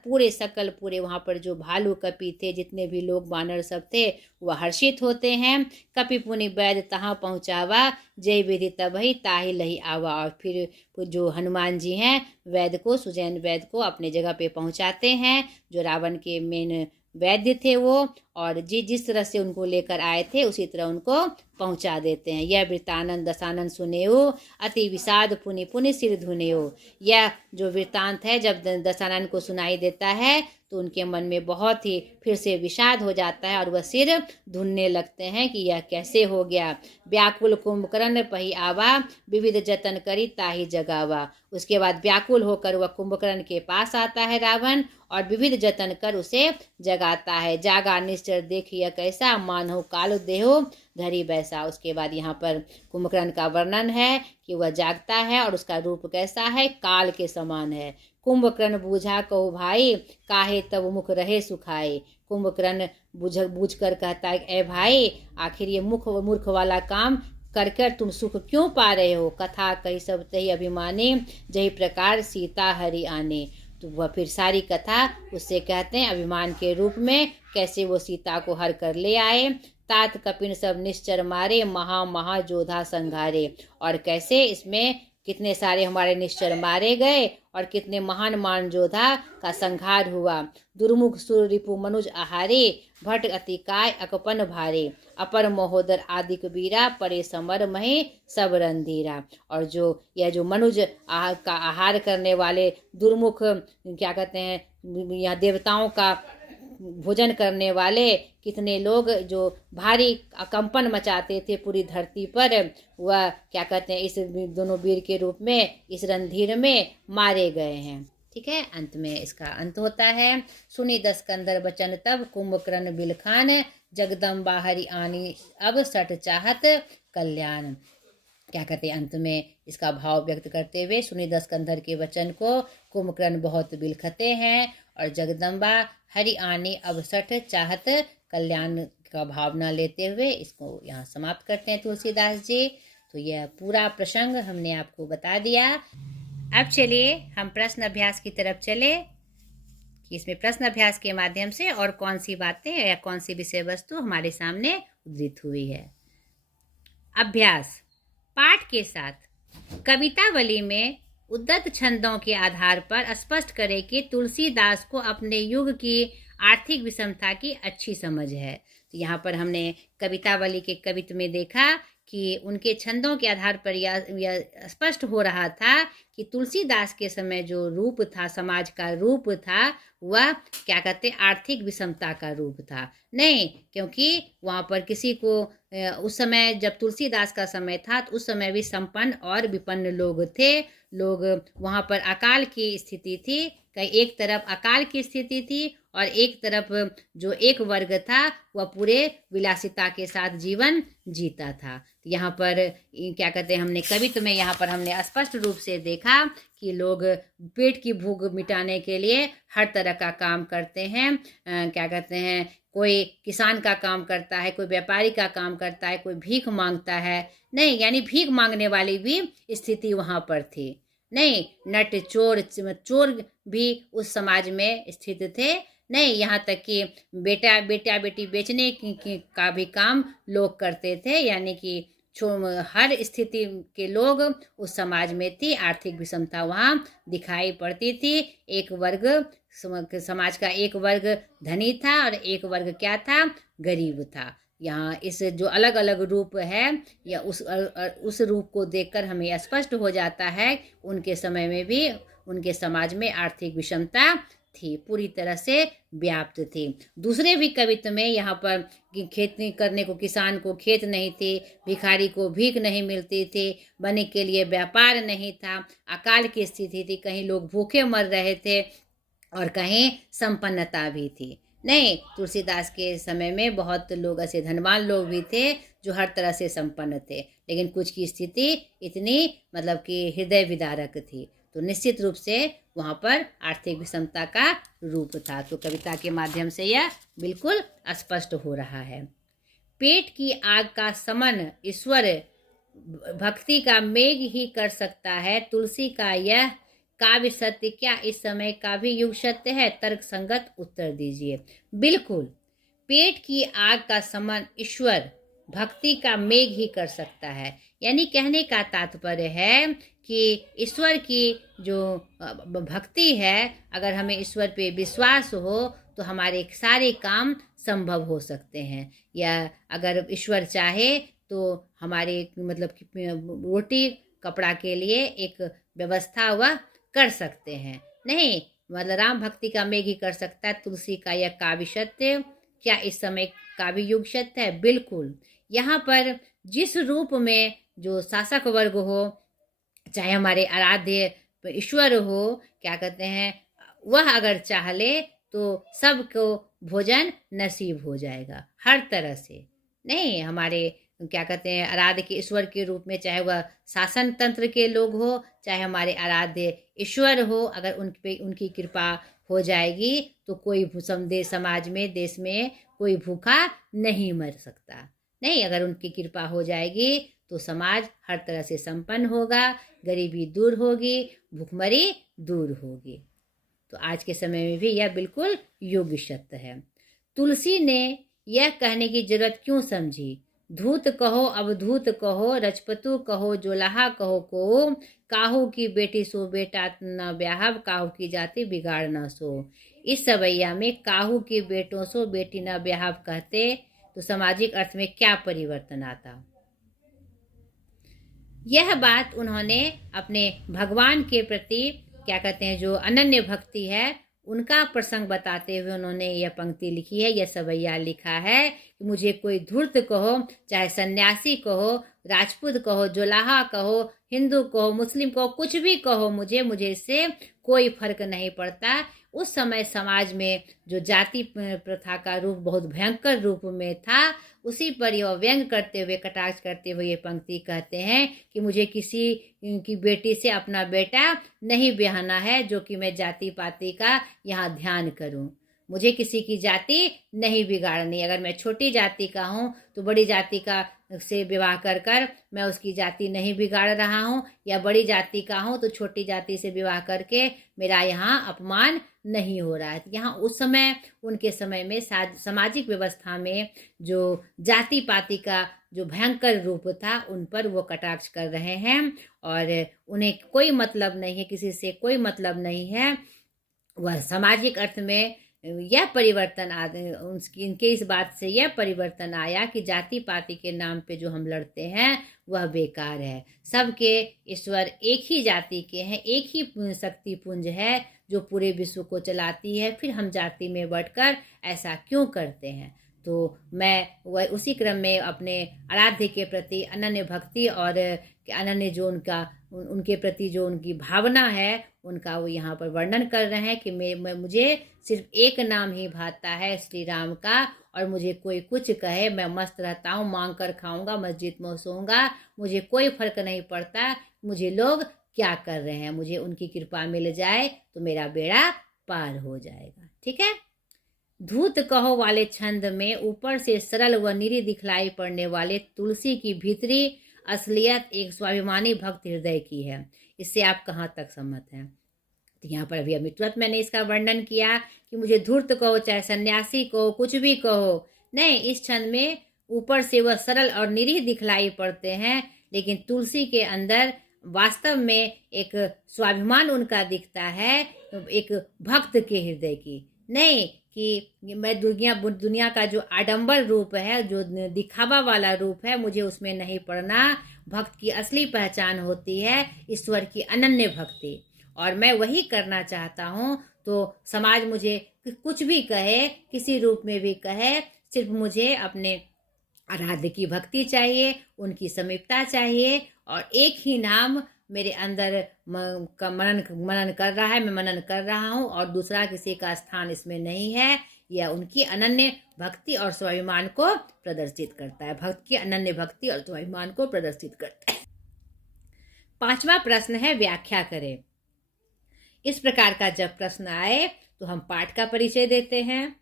पूरे वहाँ पर जो भालू कपि थे, जितने भी लोग वानर सब थे, वह हर्षित होते हैं। कपि पुनि वैद तहाँ पहुँचावा, जय विधि तबहि ताहि लही आवा। और फिर जो हनुमान जी हैं वैद को, सुजैन वैद को अपने जगह पे पहुँचाते हैं, जो रावण के मेन वैद्य थे वो, और जिस तरह से उनको लेकर आए थे उसी तरह उनको पहुंचा देते हैं। यह वृत्तानंद दशानन सुनेओ, अति विषाद पुनि पुनि सिर धुनेओ। यह जो वृत्तांत है जब दशानन को सुनाई देता है तो उनके मन में बहुत ही फिर से विषाद हो जाता है और वह सिर धुनने लगते हैं कि यह कैसे हो गया। व्याकुल कुंभकर्ण पही आवा, विविध जतन करी ताहि जगावा। उसके बाद व्याकुल होकर वह कुंभकर्ण के पास आता है रावण, और विविध जतन कर उसे जगाता है। जागा निश्चर देखिए कैसा, मानहो काल देहो धरी बैसा। उसके बाद यहाँ पर कुंभकर्ण का वर्णन है कि वह जागता है और उसका रूप कैसा है, काल के समान है। कुंभकर्ण बूझा कहो भाई, काहे तब मुख रहे सुखाए। कुंभकर्ण बूझ कर कहता है, ए भाई, आखिर ये मूर्ख वाला काम कर कर तुम सुख क्यों पा रहे हो। कथा कही सब तही अभिमानी, जही प्रकार सीता हरि आने। तो वह फिर सारी कथा उससे कहते हैं अभिमान के रूप में कैसे वो सीता को हर कर ले आए। तात कपिन सब निश्चर मारे, महा जोधा संघारे। और कैसे इसमें कितने सारे हमारे निश्चर मारे गए और कितने महान योद्धा का संहार हुआ। दुर्मुख सुर रिपु मनुज आहारे, भट अतिकाय अकपन भारे। अपर महोदर आदि कबीरा, परे समर महे सब रंधीरा। और जो यह जो मनुज का आहार करने वाले दुर्मुख, क्या कहते हैं, यह देवताओं का भोजन करने वाले कितने लोग जो भारी कंपन मचाते थे पूरी धरती पर, वह क्या कहते हैं इस दोनों वीर के रूप में इस रणधीर में मारे गए हैं। ठीक है, अंत में इसका अंत होता है। सुनी 10 कंदर बचन तब, कुंभकर्ण बिलखान, जगदम्बा हरि आनी अब सठ चाहत कल्याण। क्या कहते हैं, अंत में इसका भाव व्यक्त करते हुए सुनी 10 कंधर के वचन को कुंभकर्ण बहुत बिलखते हैं और जगदम्बा हरि आनी अवसठ चाहत कल्याण का भावना लेते हुए इसको यहाँ समाप्त करते हैं तुलसीदास जी। तो यह पूरा प्रसंग हमने आपको बता दिया। अब चलिए हम प्रश्न अभ्यास की तरफ चले कि इसमें प्रश्न अभ्यास के माध्यम से और कौन सी बातें या कौन सी विषय वस्तु हमारे सामने उद्धृत हुई है। अभ्यास, पाठ के साथ कवितावली में उद्धत छंदों के आधार पर स्पष्ट करें कि तुलसीदास को अपने युग की आर्थिक विषमता की अच्छी समझ है। तो यहाँ पर हमने कवितावली के कवित्व में देखा कि उनके छंदों के आधार पर यह स्पष्ट हो रहा था कि तुलसीदास के समय जो रूप था, समाज का रूप था, वह क्या कहते आर्थिक विषमता का रूप था नहीं, क्योंकि वहाँ पर किसी को उस समय जब तुलसीदास का समय था तो उस समय भी संपन्न और विपन्न लोग थे। लोग वहाँ पर अकाल की स्थिति थी, कहीं एक तरफ अकाल की स्थिति थी और एक तरफ जो एक वर्ग था वह पूरे विलासिता के साथ जीवन जीता था। यहाँ पर क्या कहते हैं, हमने कवित्व में यहाँ पर हमने स्पष्ट रूप से देखा कि लोग पेट की भूख मिटाने के लिए हर तरह का काम करते हैं। क्या कहते हैं, कोई किसान का काम करता है, कोई व्यापारी का काम करता है, कोई भीख मांगता है नहीं, यानी भीख मांगने वाली भी स्थिति वहाँ पर थी नहीं। नट चोर भी उस समाज में स्थित थे नहीं, यहाँ तक कि बेटा बेटी बेचने का भी काम लोग करते थे, यानी कि हर स्थिति के लोग उस समाज में थी। आर्थिक विषमता वहाँ दिखाई पड़ती थी। एक वर्ग समाज का एक वर्ग धनी था और एक वर्ग क्या था, गरीब था। यहाँ इस जो अलग अलग रूप है या उस रूप को देखकर हमें स्पष्ट हो जाता है उनके समय में भी उनके समाज में आर्थिक विषमता थी, पूरी तरह से व्याप्त थी। दूसरे भी कवित्व में यहाँ पर खेती करने को किसान को खेत नहीं थे, भिखारी को भीख नहीं मिलती थी, बने के लिए व्यापार नहीं था, अकाल की स्थिति थी, कहीं लोग भूखे मर रहे थे और कहीं संपन्नता भी थी नहीं। तुलसीदास के समय में बहुत लोग ऐसे धनवान लोग भी थे जो हर तरह से संपन्न थे, लेकिन कुछ की स्थिति इतनी मतलब कि हृदय विदारक थी। तो निश्चित रूप से वहाँ पर आर्थिक विषमता का रूप था। तो कविता के माध्यम से यह बिल्कुल स्पष्ट हो रहा है। पेट की आग का समन ईश्वर भक्ति का मेघ ही कर सकता है, तुलसी का यह काव्य सत्य क्या इस समय का भी युग सत्य है? तर्क संगत उत्तर दीजिए। बिल्कुल, पेट की आग का समन ईश्वर भक्ति का मेघ ही कर सकता है। यानी कहने का तात्पर्य है कि ईश्वर की जो भक्ति है, अगर हमें ईश्वर पे विश्वास हो तो हमारे सारे काम संभव हो सकते हैं। या अगर ईश्वर चाहे तो हमारे मतलब रोटी कपड़ा के लिए एक व्यवस्था हुआ कर सकते हैं। नहीं मतलब राम भक्ति का मेघ ही कर सकता है, तुलसी का यह काव्य सत्य क्या इस समय काव्य युग सत्य है? बिल्कुल। यहाँ पर जिस रूप में जो शासक वर्ग हो, चाहे हमारे आराध्य ईश्वर हो, क्या कहते हैं, वह अगर चाह ले तो सबको भोजन नसीब हो जाएगा हर तरह से। नहीं हमारे क्या कहते हैं आराध्य के ईश्वर के रूप में, चाहे वह शासन तंत्र के लोग हो, चाहे हमारे आराध्य ईश्वर हो, अगर उन पे उनकी कृपा हो जाएगी तो कोई समाज में, देश में कोई भूखा नहीं मर सकता। नहीं, अगर उनकी कृपा हो जाएगी तो समाज हर तरह से संपन्न होगा, गरीबी दूर होगी, भूखमरी दूर होगी। तो आज के समय में भी यह बिल्कुल योग्य सत्य है। तुलसी ने यह कहने की जरूरत क्यों समझी? धूत कहो अवधूत कहो, रजपतु कहो जोलाहा कहो को, काहू की बेटी सो बेटा न ब्याहब, काहू की जाति बिगाड़ न सो। इस सवैया में काहू के बेटों सो बेटी न ब्याहब कहते तो सामाजिक अर्थ में क्या परिवर्तन आता? यह बात उन्होंने अपने भगवान के प्रति क्या कहते हैं जो अनन्य भक्ति है उनका प्रसंग बताते हुए उन्होंने यह पंक्ति लिखी है, यह सवैया लिखा है कि मुझे कोई धूर्त कहो, चाहे सन्यासी कहो, राजपूत कहो, जोलाहा कहो, हिंदू कहो, मुस्लिम कहो, कुछ भी कहो, मुझे इससे कोई फर्क नहीं पड़ता। उस समय समाज में जो जाति प्रथा का रूप बहुत भयंकर रूप में था, उसी पर यह व्यंग करते हुए, कटाक्ष करते हुए ये पंक्ति कहते हैं कि मुझे किसी की बेटी से अपना बेटा नहीं ब्याहना है जो कि मैं जाति पाति का यहाँ ध्यान करूं। मुझे किसी की जाति नहीं बिगाड़नी। अगर मैं छोटी जाति का हूँ तो बड़ी जाति का से विवाह कर कर मैं उसकी जाति नहीं बिगाड़ रहा हूँ, या बड़ी जाति का हूँ तो छोटी जाति से विवाह करके मेरा यहाँ अपमान नहीं हो रहा है। यहाँ उस समय, उनके समय में सामाजिक व्यवस्था में जो जाति पाति का जो भयंकर रूप था उन पर वो कटाक्ष कर रहे हैं, और उन्हें कोई मतलब नहीं है, किसी से कोई मतलब नहीं है। वह सामाजिक अर्थ में यह परिवर्तन इनके इस बात से यह परिवर्तन आया कि जाति पाति के नाम पे जो हम लड़ते हैं वह बेकार है। सबके ईश्वर एक ही जाति के हैं, एक ही शक्ति पुंज है जो पूरे विश्व को चलाती है। फिर हम जाति में बढ़कर ऐसा क्यों करते हैं? तो मैं वह उसी क्रम में अपने आराध्य के प्रति अनन्य भक्ति और अनन्य जो उनके प्रति जो उनकी भावना है उनका वो यहाँ पर वर्णन कर रहे हैं कि मुझे सिर्फ एक नाम ही भाता है श्री राम का, और मुझे कोई कुछ कहे मैं मस्त रहता हूँ, मांग कर खाऊंगा, मस्जिद में सोऊंगा, मुझे कोई फर्क नहीं पड़ता मुझे लोग क्या कर रहे हैं। मुझे उनकी कृपा मिल जाए तो मेरा बेड़ा पार हो जाएगा। ठीक है। धूत कहो वाले छंद में ऊपर से सरल व निरी दिखलाई पड़ने वाले तुलसी की भीतरी असलियत एक स्वाभिमानी भक्त हृदय की है। इससे आप कहाँ तक सहमत हैं? तो यहाँ पर अभी तुरंत मैंने इसका वर्णन किया कि मुझे धूर्त कहो, चाहे सन्यासी कहो, कुछ भी कहो, नहीं, इस छंद में ऊपर से वह सरल और निरीह दिखलाई पड़ते हैं, लेकिन तुलसी के अंदर वास्तव में एक स्वाभिमान उनका दिखता है, एक भक्त के हृदय की। नहीं कि मैं दुनिया का जो आडंबर रूप है, जो दिखावा वाला रूप है, मुझे उसमें नहीं पड़ना। भक्त की असली पहचान होती है ईश्वर की अनन्य भक्ति, और मैं वही करना चाहता हूँ। तो समाज मुझे कुछ भी कहे, किसी रूप में भी कहे, सिर्फ मुझे अपने आराध्य की भक्ति चाहिए, उनकी समीपता चाहिए, और एक ही नाम मेरे अंदर का मनन कर रहा है, मैं मनन कर रहा हूँ, और दूसरा किसी का स्थान इसमें नहीं है। यह उनकी अनन्य भक्ति और स्वाभिमान को प्रदर्शित करता है। भक्त की अनन्य भक्ति और स्वाभिमान को प्रदर्शित करता है। 5वां प्रश्न है व्याख्या करें। इस प्रकार का जब प्रश्न आए तो हम पाठ का परिचय देते हैं,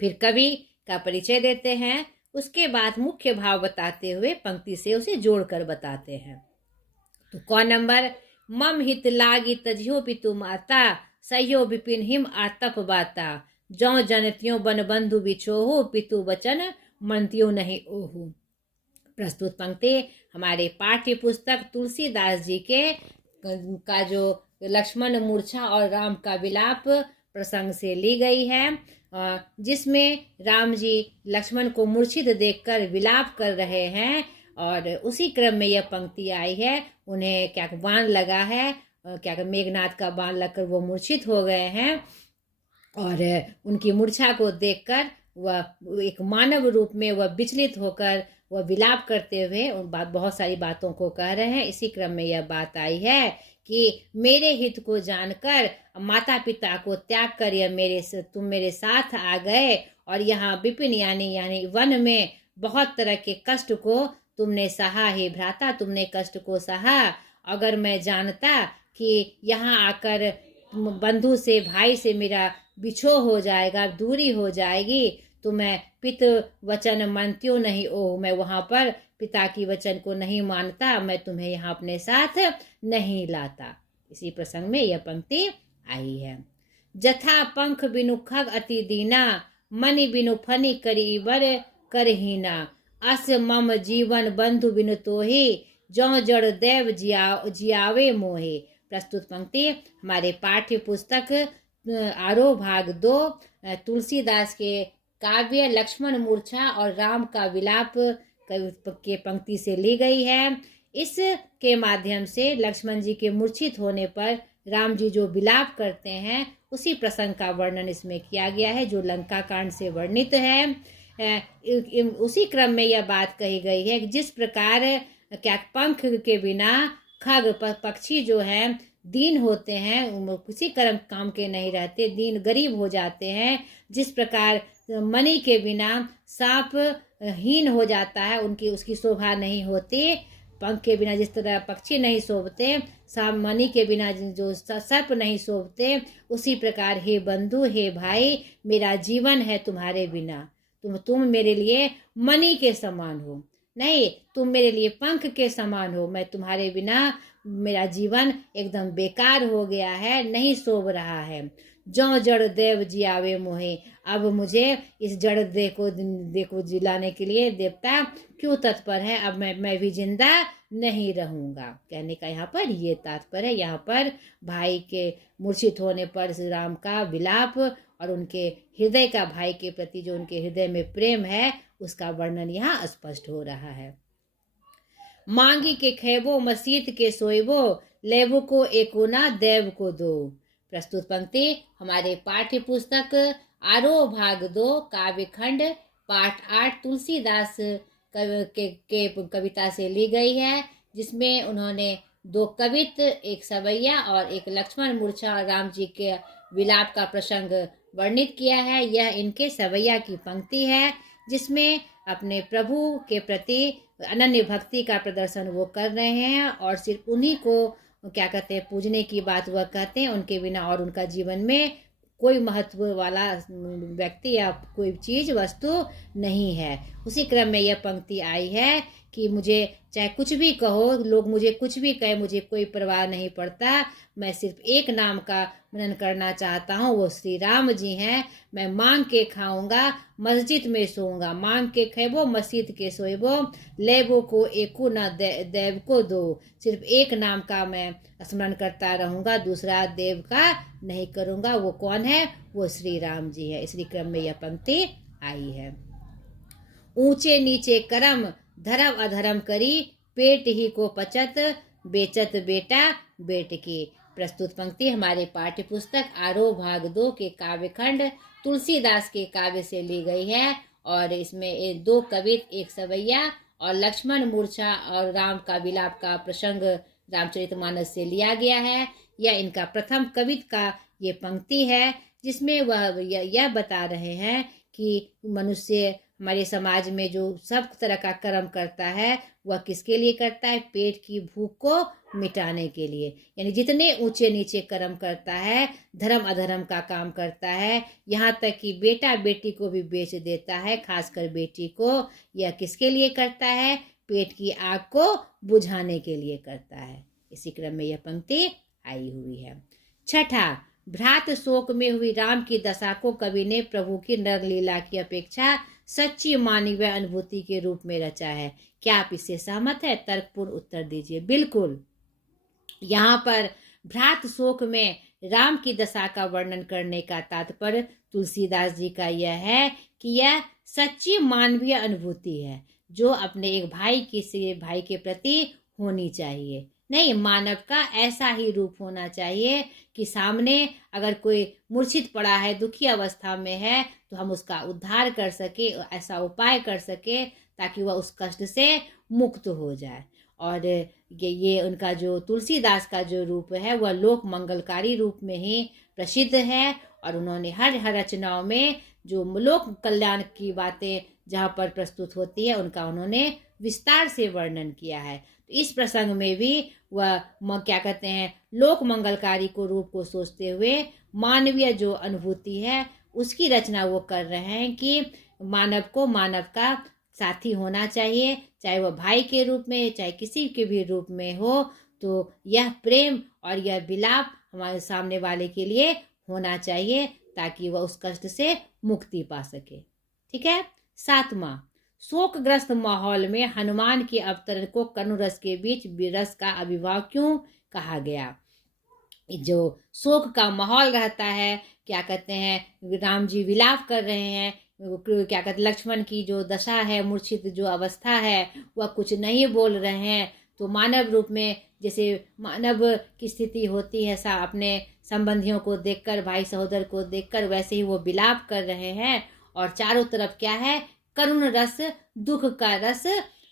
फिर कवि का परिचय देते हैं, उसके बाद मुख्य भाव बताते हुए पंक्ति से उसे जोड़कर बताते हैं। तो कौन नंबर, मम हित लागी तजियो पितु माता, सह्यो विपिन हिम आतप बाता, जौ जनतियों बन बंधु बिछोहु, पितु वचन मनतियों नहीं ओहु। प्रस्तुत पंक्ति हमारे पाठ्य पुस्तक तुलसीदास जी के का जो लक्ष्मण मूर्छा और राम का विलाप प्रसंग से ली गई है, जिसमें राम जी लक्ष्मण को मूर्छित देखकर विलाप कर रहे हैं और उसी क्रम में यह पंक्ति आई है। उन्हें क्या बाण लगा है, क्या मेघनाथ का बाण लगकर वो मूर्छित हो गए हैं और उनकी मूर्छा को देखकर वह एक मानव रूप में वह विचलित होकर वह विलाप करते हुए बहुत सारी बातों को कह रहे हैं। इसी क्रम में यह बात आई है कि मेरे हित को जानकर माता पिता को त्याग कर तुम मेरे साथ आ गए और यहाँ विपिन यानी वन में बहुत तरह के कष्ट को तुमने सहा हे भ्राता, तुमने कष्ट को सहा। अगर मैं जानता कि यहाँ आकर बंधु से भाई से मेरा बिछो हो जाएगा, दूरी हो जाएगी, तो मैं पित वचन मानत्यो नहीं ओ, मैं वहाँ पर पिता की वचन को नहीं मानता, मैं तुम्हें यहाँ अपने साथ नहीं लाता। इसी प्रसंग में यह पंक्ति आई है। जथा पंख बिनु खग अति दीना, मनि बिनु फनी करी बर करहीना, अस मम जीवन बंधु बिनु तोहि, जौ जड़ देव जियावे मोहे। प्रस्तुत पंक्ति हमारे पाठ्य पुस्तक आरोह भाग 2 तुलसीदास के काव्य लक्ष्मण मूर्छा और राम का विलाप के पंक्ति से ली गई है। इसके माध्यम से लक्ष्मण जी के मूर्छित होने पर राम जी जो विलाप करते हैं उसी प्रसंग का वर्णन इसमें किया गया है जो लंका कांड से वर्णित है। उसी क्रम में यह बात कही गई है कि जिस प्रकार क्या पंख के बिना खग पक्षी जो हैं दीन होते हैं, किसी कर्म काम के नहीं रहते, दीन गरीब हो जाते हैं, जिस प्रकार मणि के बिना सांप हीन हो जाता है, उसकी शोभा नहीं होती, पंख के बिना जिस तरह पक्षी नहीं शोभते, सांप मणि के बिना जो सर्प नहीं शोभते, उसी प्रकार हे बंधु हे भाई मेरा जीवन है तुम्हारे बिना, तुम मेरे लिए मणि के समान हो, नहीं तुम मेरे लिए पंख के समान हो, मैं तुम्हारे बिना मेरा जीवन एकदम बेकार हो गया है, नहीं शोभ रहा है। जौ जड़ देव जियावे मोहे, अब मुझे इस जड़ देह को जिलाने के लिए देवता क्यों तत्पर है, अब मैं भी जिंदा नहीं रहूंगा। कहने का यहाँ पर ये तात्पर्य है। यहाँ पर भाई के मूर्छित होने पर श्री राम का विलाप और उनके हृदय का भाई के प्रति जो उनके हृदय में प्रेम है उसका वर्णन यहाँ स्पष्ट हो रहा है। मांगी के खेबो मसीत के सोएबो, लेबो को एको ना देव को दो। प्रस्तुत पंक्ति हमारे पाठ्य पुस्तक आरोह भाग 2 काव्य खंड पाठ 8 तुलसीदास के कविता से ली गई है, जिसमें उन्होंने 2 कवित, एक सवैया और एक लक्ष्मण मूर्छा और राम जी के विलाप का प्रसंग वर्णित किया है। यह इनके सवैया की पंक्ति है, जिसमें अपने प्रभु के प्रति अनन्य भक्ति का प्रदर्शन वो कर रहे हैं और सिर्फ उन्हीं को क्या कहते हैं पूजने की बात वह कहते हैं, उनके बिना और उनका जीवन में कोई महत्व वाला व्यक्ति या कोई चीज वस्तु नहीं है। उसी क्रम में यह पंक्ति आई है कि मुझे चाहे कुछ भी कहो, लोग मुझे कुछ भी कहे, मुझे कोई परवाह नहीं पड़ता, मैं सिर्फ एक नाम का मनन करना चाहता हूँ, वो श्री राम जी हैं। मैं मांग के खाऊंगा, मस्जिद में सोऊंगा, मांग के खेबो मस्जिद के सोएबो, लेबो को एको न देव को दो। सिर्फ एक नाम का मैं स्मरण करता रहूंगा, दूसरा देव का नहीं करूंगा। वो कौन है? वो श्री राम जी है। इसी क्रम में यह पंक्ति आई है। ऊंचे नीचे करम धर्म अधर्म करी, पेट ही को पचत बेचत बेटा बेट की। प्रस्तुत पंक्ति हमारे पाठ्य पुस्तक आरोह भाग 2 के काव्य खंड तुलसीदास के काव्य से ली गई है और इसमें 2 कवित, एक सवैया और लक्ष्मण मूर्छा और राम का विलाप का प्रसंग रामचरितमानस से लिया गया है। यह इनका प्रथम कवित का ये पंक्ति है, जिसमें वह यह बता रहे हैं कि मनुष्य हमारे समाज में जो सब तरह का कर्म करता है वह किसके लिए करता है? पेट की भूख को मिटाने के लिए। यानी जितने ऊंचे नीचे कर्म करता है, धर्म अधर्म का काम करता है, यहाँ तक कि बेटा बेटी को भी बेच देता है, खासकर बेटी को। यह किसके लिए करता है? पेट की आग को बुझाने के लिए करता है। इसी क्रम में यह पंक्ति आई हुई है। छठा, भ्रात शोक में हुई राम की दशा को कवि ने प्रभु की नरलीला की अपेक्षा सच्ची मानवीय अनुभूति के रूप में रचा है। क्या आप इससे सहमत है? तर्कपूर्ण उत्तर दीजिए। बिल्कुल। यहाँ पर भ्रात शोक में राम की दशा का वर्णन करने का तात्पर्य तुलसीदास जी का यह है कि यह सच्ची मानवीय अनुभूति है जो अपने एक भाई किसी भाई के प्रति होनी चाहिए। नहीं, मानव का ऐसा ही रूप होना चाहिए कि सामने अगर कोई मूर्छित पड़ा है, दुखी अवस्था में है, तो हम उसका उद्धार कर सके, ऐसा उपाय कर सके ताकि वह उस कष्ट से मुक्त हो जाए। और ये उनका जो तुलसीदास का जो रूप है वह लोक मंगलकारी रूप में ही प्रसिद्ध है। और उन्होंने हर हर रचनाओं में जो लोक कल्याण की बातें जहाँ पर प्रस्तुत होती है उनका उन्होंने विस्तार से वर्णन किया है। तो इस प्रसंग में भी वह क्या कहते हैं, लोक मंगलकारी को रूप को सोचते हुए मानवीय जो अनुभूति है उसकी रचना वो कर रहे हैं कि मानव को मानव का साथी होना चाहिए, चाहे वह भाई के रूप में चाहे किसी के भी रूप में हो। तो यह प्रेम और यह विलाप हमारे सामने वाले के लिए होना चाहिए ताकि वह उस कष्ट से मुक्ति पा सके। ठीक है। सातवां, शोकग्रस्त माहौल में हनुमान के अवतरण को करुणरस के बीच रस का आविर्भाव क्यों कहा गया? जो शोक का माहौल रहता है, क्या कहते हैं, राम जी विलाप कर रहे हैं, क्या कहते, लक्ष्मण की जो दशा है, मूर्छित जो अवस्था है, वह कुछ नहीं बोल रहे हैं। तो मानव रूप में जैसे मानव की स्थिति होती है अपने संबंधियों को देखकर, भाई सहोदर को देखकर, वैसे ही वो विलाप कर रहे हैं। और चारों तरफ क्या है? करुण रस, दुख का रस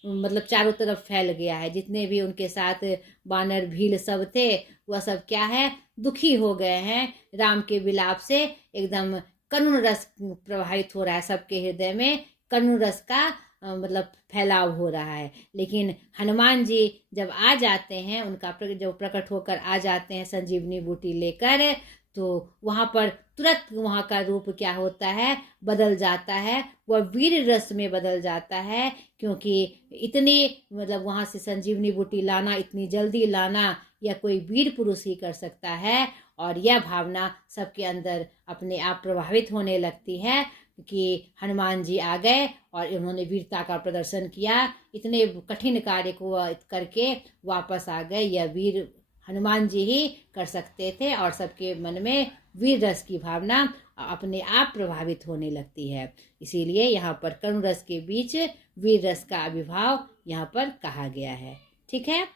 मतलब चारों तरफ फैल गया है। जितने भी उनके साथ वानर भील सब थे वह सब क्या है? दुखी हो गए हैं। राम के विलाप से एकदम करुण रस प्रवाहित हो रहा है, सबके हृदय में करुण रस का मतलब फैलाव हो रहा है। लेकिन हनुमान जी जब आ जाते हैं, उनका जब प्रकट होकर आ जाते हैं संजीवनी बूटी लेकर, तो वहाँ पर तुरंत वहाँ का रूप क्या होता है? बदल जाता है। वह वीर रस में बदल जाता है, क्योंकि इतनी मतलब वहाँ से संजीवनी बूटी लाना, इतनी जल्दी लाना, यह कोई वीर पुरुष ही कर सकता है। और यह भावना सबके अंदर अपने आप प्रभावित होने लगती है कि हनुमान जी आ गए और उन्होंने वीरता का प्रदर्शन किया, इतने कठिन कार्य को करके वापस आ गए। यह वीर हनुमान जी ही कर सकते थे। और सबके मन में वीर रस की भावना अपने आप प्रभावित होने लगती है। इसीलिए यहाँ पर करुण रस के बीच वीर रस का आविर्भाव यहाँ पर कहा गया है। ठीक है।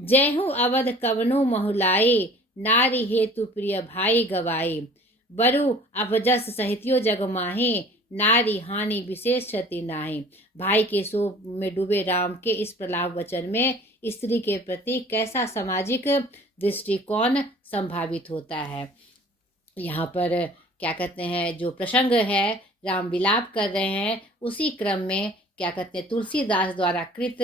जय हूँ अवध कवनो बहुलाई, नारी हेतु प्रिय भाई गवाई, बरु अपजस सहित्यो जग माही, नारी हानि विशेष क्षति नाही। भाई के शोक में डूबे राम के इस प्रलाप वचन में स्त्री के प्रति कैसा सामाजिक दृष्टिकोण संभावित होता है। यहाँ पर क्या कहते हैं, जो प्रसंग है, राम विलाप कर रहे हैं, उसी क्रम में क्या कहते हैं, तुलसीदास द्वारा कृत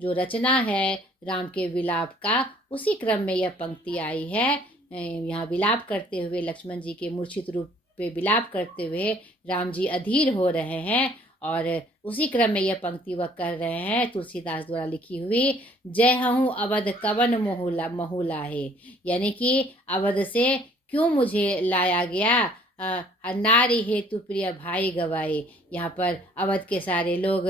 जो रचना है राम के विलाप का, उसी क्रम में यह पंक्ति आई है। यहाँ विलाप करते हुए, लक्ष्मण जी के मूर्छित रूप पे विलाप करते हुए राम जी अधीर हो रहे हैं। और उसी क्रम में यह पंक्ति वह कर रहे हैं, तुलसीदास द्वारा लिखी हुई, जय हूँ अवध कवन महुला है, यानी कि अवध से क्यों मुझे लाया गया, नारी हेतु प्रिय भाई गवाई। यहाँ पर अवध के सारे लोग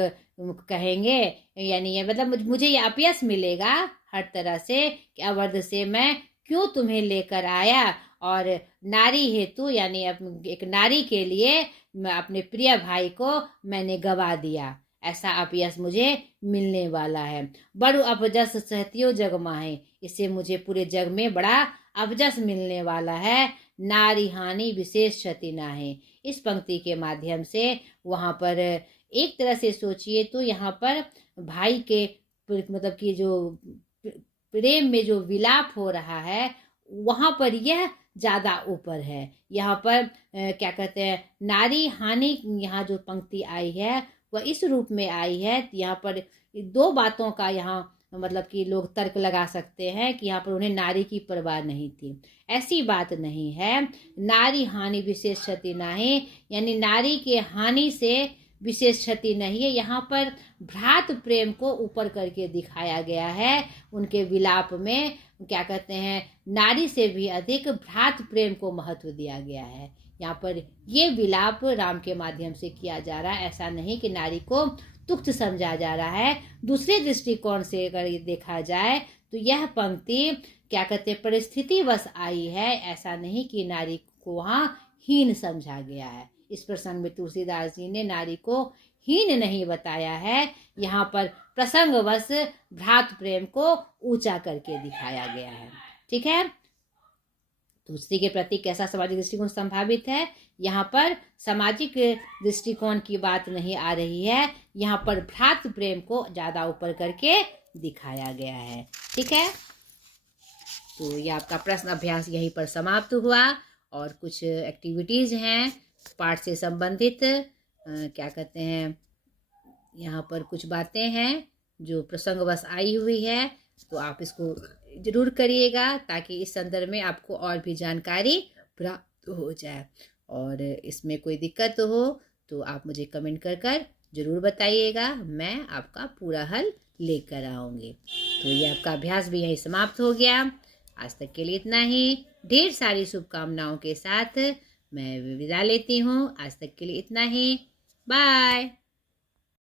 कहेंगे, यानी ये मतलब मुझे ये अपयश मिलेगा हर तरह से कि अवध से मैं क्यों तुम्हें लेकर आया, और नारी हेतु यानी एक नारी के लिए मैं अपने प्रिय भाई को मैंने गवा दिया, ऐसा अपयश मुझे मिलने वाला है। बड़ु अपजस सहतियो जग माहे, इससे मुझे पूरे जग में बड़ा अपजस मिलने वाला है। नारी हानि विशेष क्षति नाहे। इस पंक्ति के माध्यम से वहाँ पर एक तरह से सोचिए तो यहाँ पर भाई के मतलब कि जो प्रेम में जो विलाप हो रहा है, वहाँ पर यह ज्यादा ऊपर है। यहाँ पर क्या कहते हैं, नारी हानि, यहाँ जो पंक्ति आई है वह इस रूप में आई है। यहाँ पर दो बातों का यहाँ मतलब कि लोग तर्क लगा सकते हैं कि यहाँ पर उन्हें नारी की परवाह नहीं थी। ऐसी बात नहीं है। नारी हानि विशेष क्षति नहीं, यानी नारी के हानि से विशेष क्षति नहीं है। यहाँ पर भ्रात प्रेम को ऊपर करके दिखाया गया है। उनके विलाप में क्या कहते हैं, नारी से भी अधिक भ्रात प्रेम को महत्व दिया गया है। यहाँ पर ये विलाप राम के माध्यम से किया जा रहा है। ऐसा नहीं कि नारी को तुच्छ समझा जा रहा है। दूसरे दृष्टिकोण से अगर देखा जाए तो यह पंक्ति क्या कहते हैं, परिस्थितिवश आई है। ऐसा नहीं कि नारी को वहाँ हीन समझा गया है। इस प्रसंग में तुलसीदास जी ने नारी को हीन नहीं बताया है। यहाँ पर प्रसंगवश भ्रात प्रेम को ऊंचा करके दिखाया गया है। ठीक है, तो स्त्री के प्रति कैसा सामाजिक दृष्टिकोण संभावित है, यहाँ पर सामाजिक दृष्टिकोण की बात नहीं आ रही है। यहाँ पर भ्रात प्रेम को ज्यादा ऊपर करके दिखाया गया है। ठीक है, तो ये आपका प्रश्न अभ्यास यहीं पर समाप्त हुआ। और कुछ एक्टिविटीज हैं पाठ से संबंधित, क्या कहते हैं, यहाँ पर कुछ बातें हैं जो प्रसंगवश आई हुई है, तो आप इसको जरूर करिएगा ताकि इस संदर्भ में आपको और भी जानकारी प्राप्त हो जाए। और इसमें कोई दिक्कत हो तो आप मुझे कमेंट कर जरूर बताइएगा, मैं आपका पूरा हल लेकर आऊँगी। तो ये आपका अभ्यास भी यहीं समाप्त हो गया। आज तक के लिए इतना ही। ढेर सारी शुभकामनाओं के साथ मैं विदा लेती हूँ। आज तक के लिए इतना ही। बाय।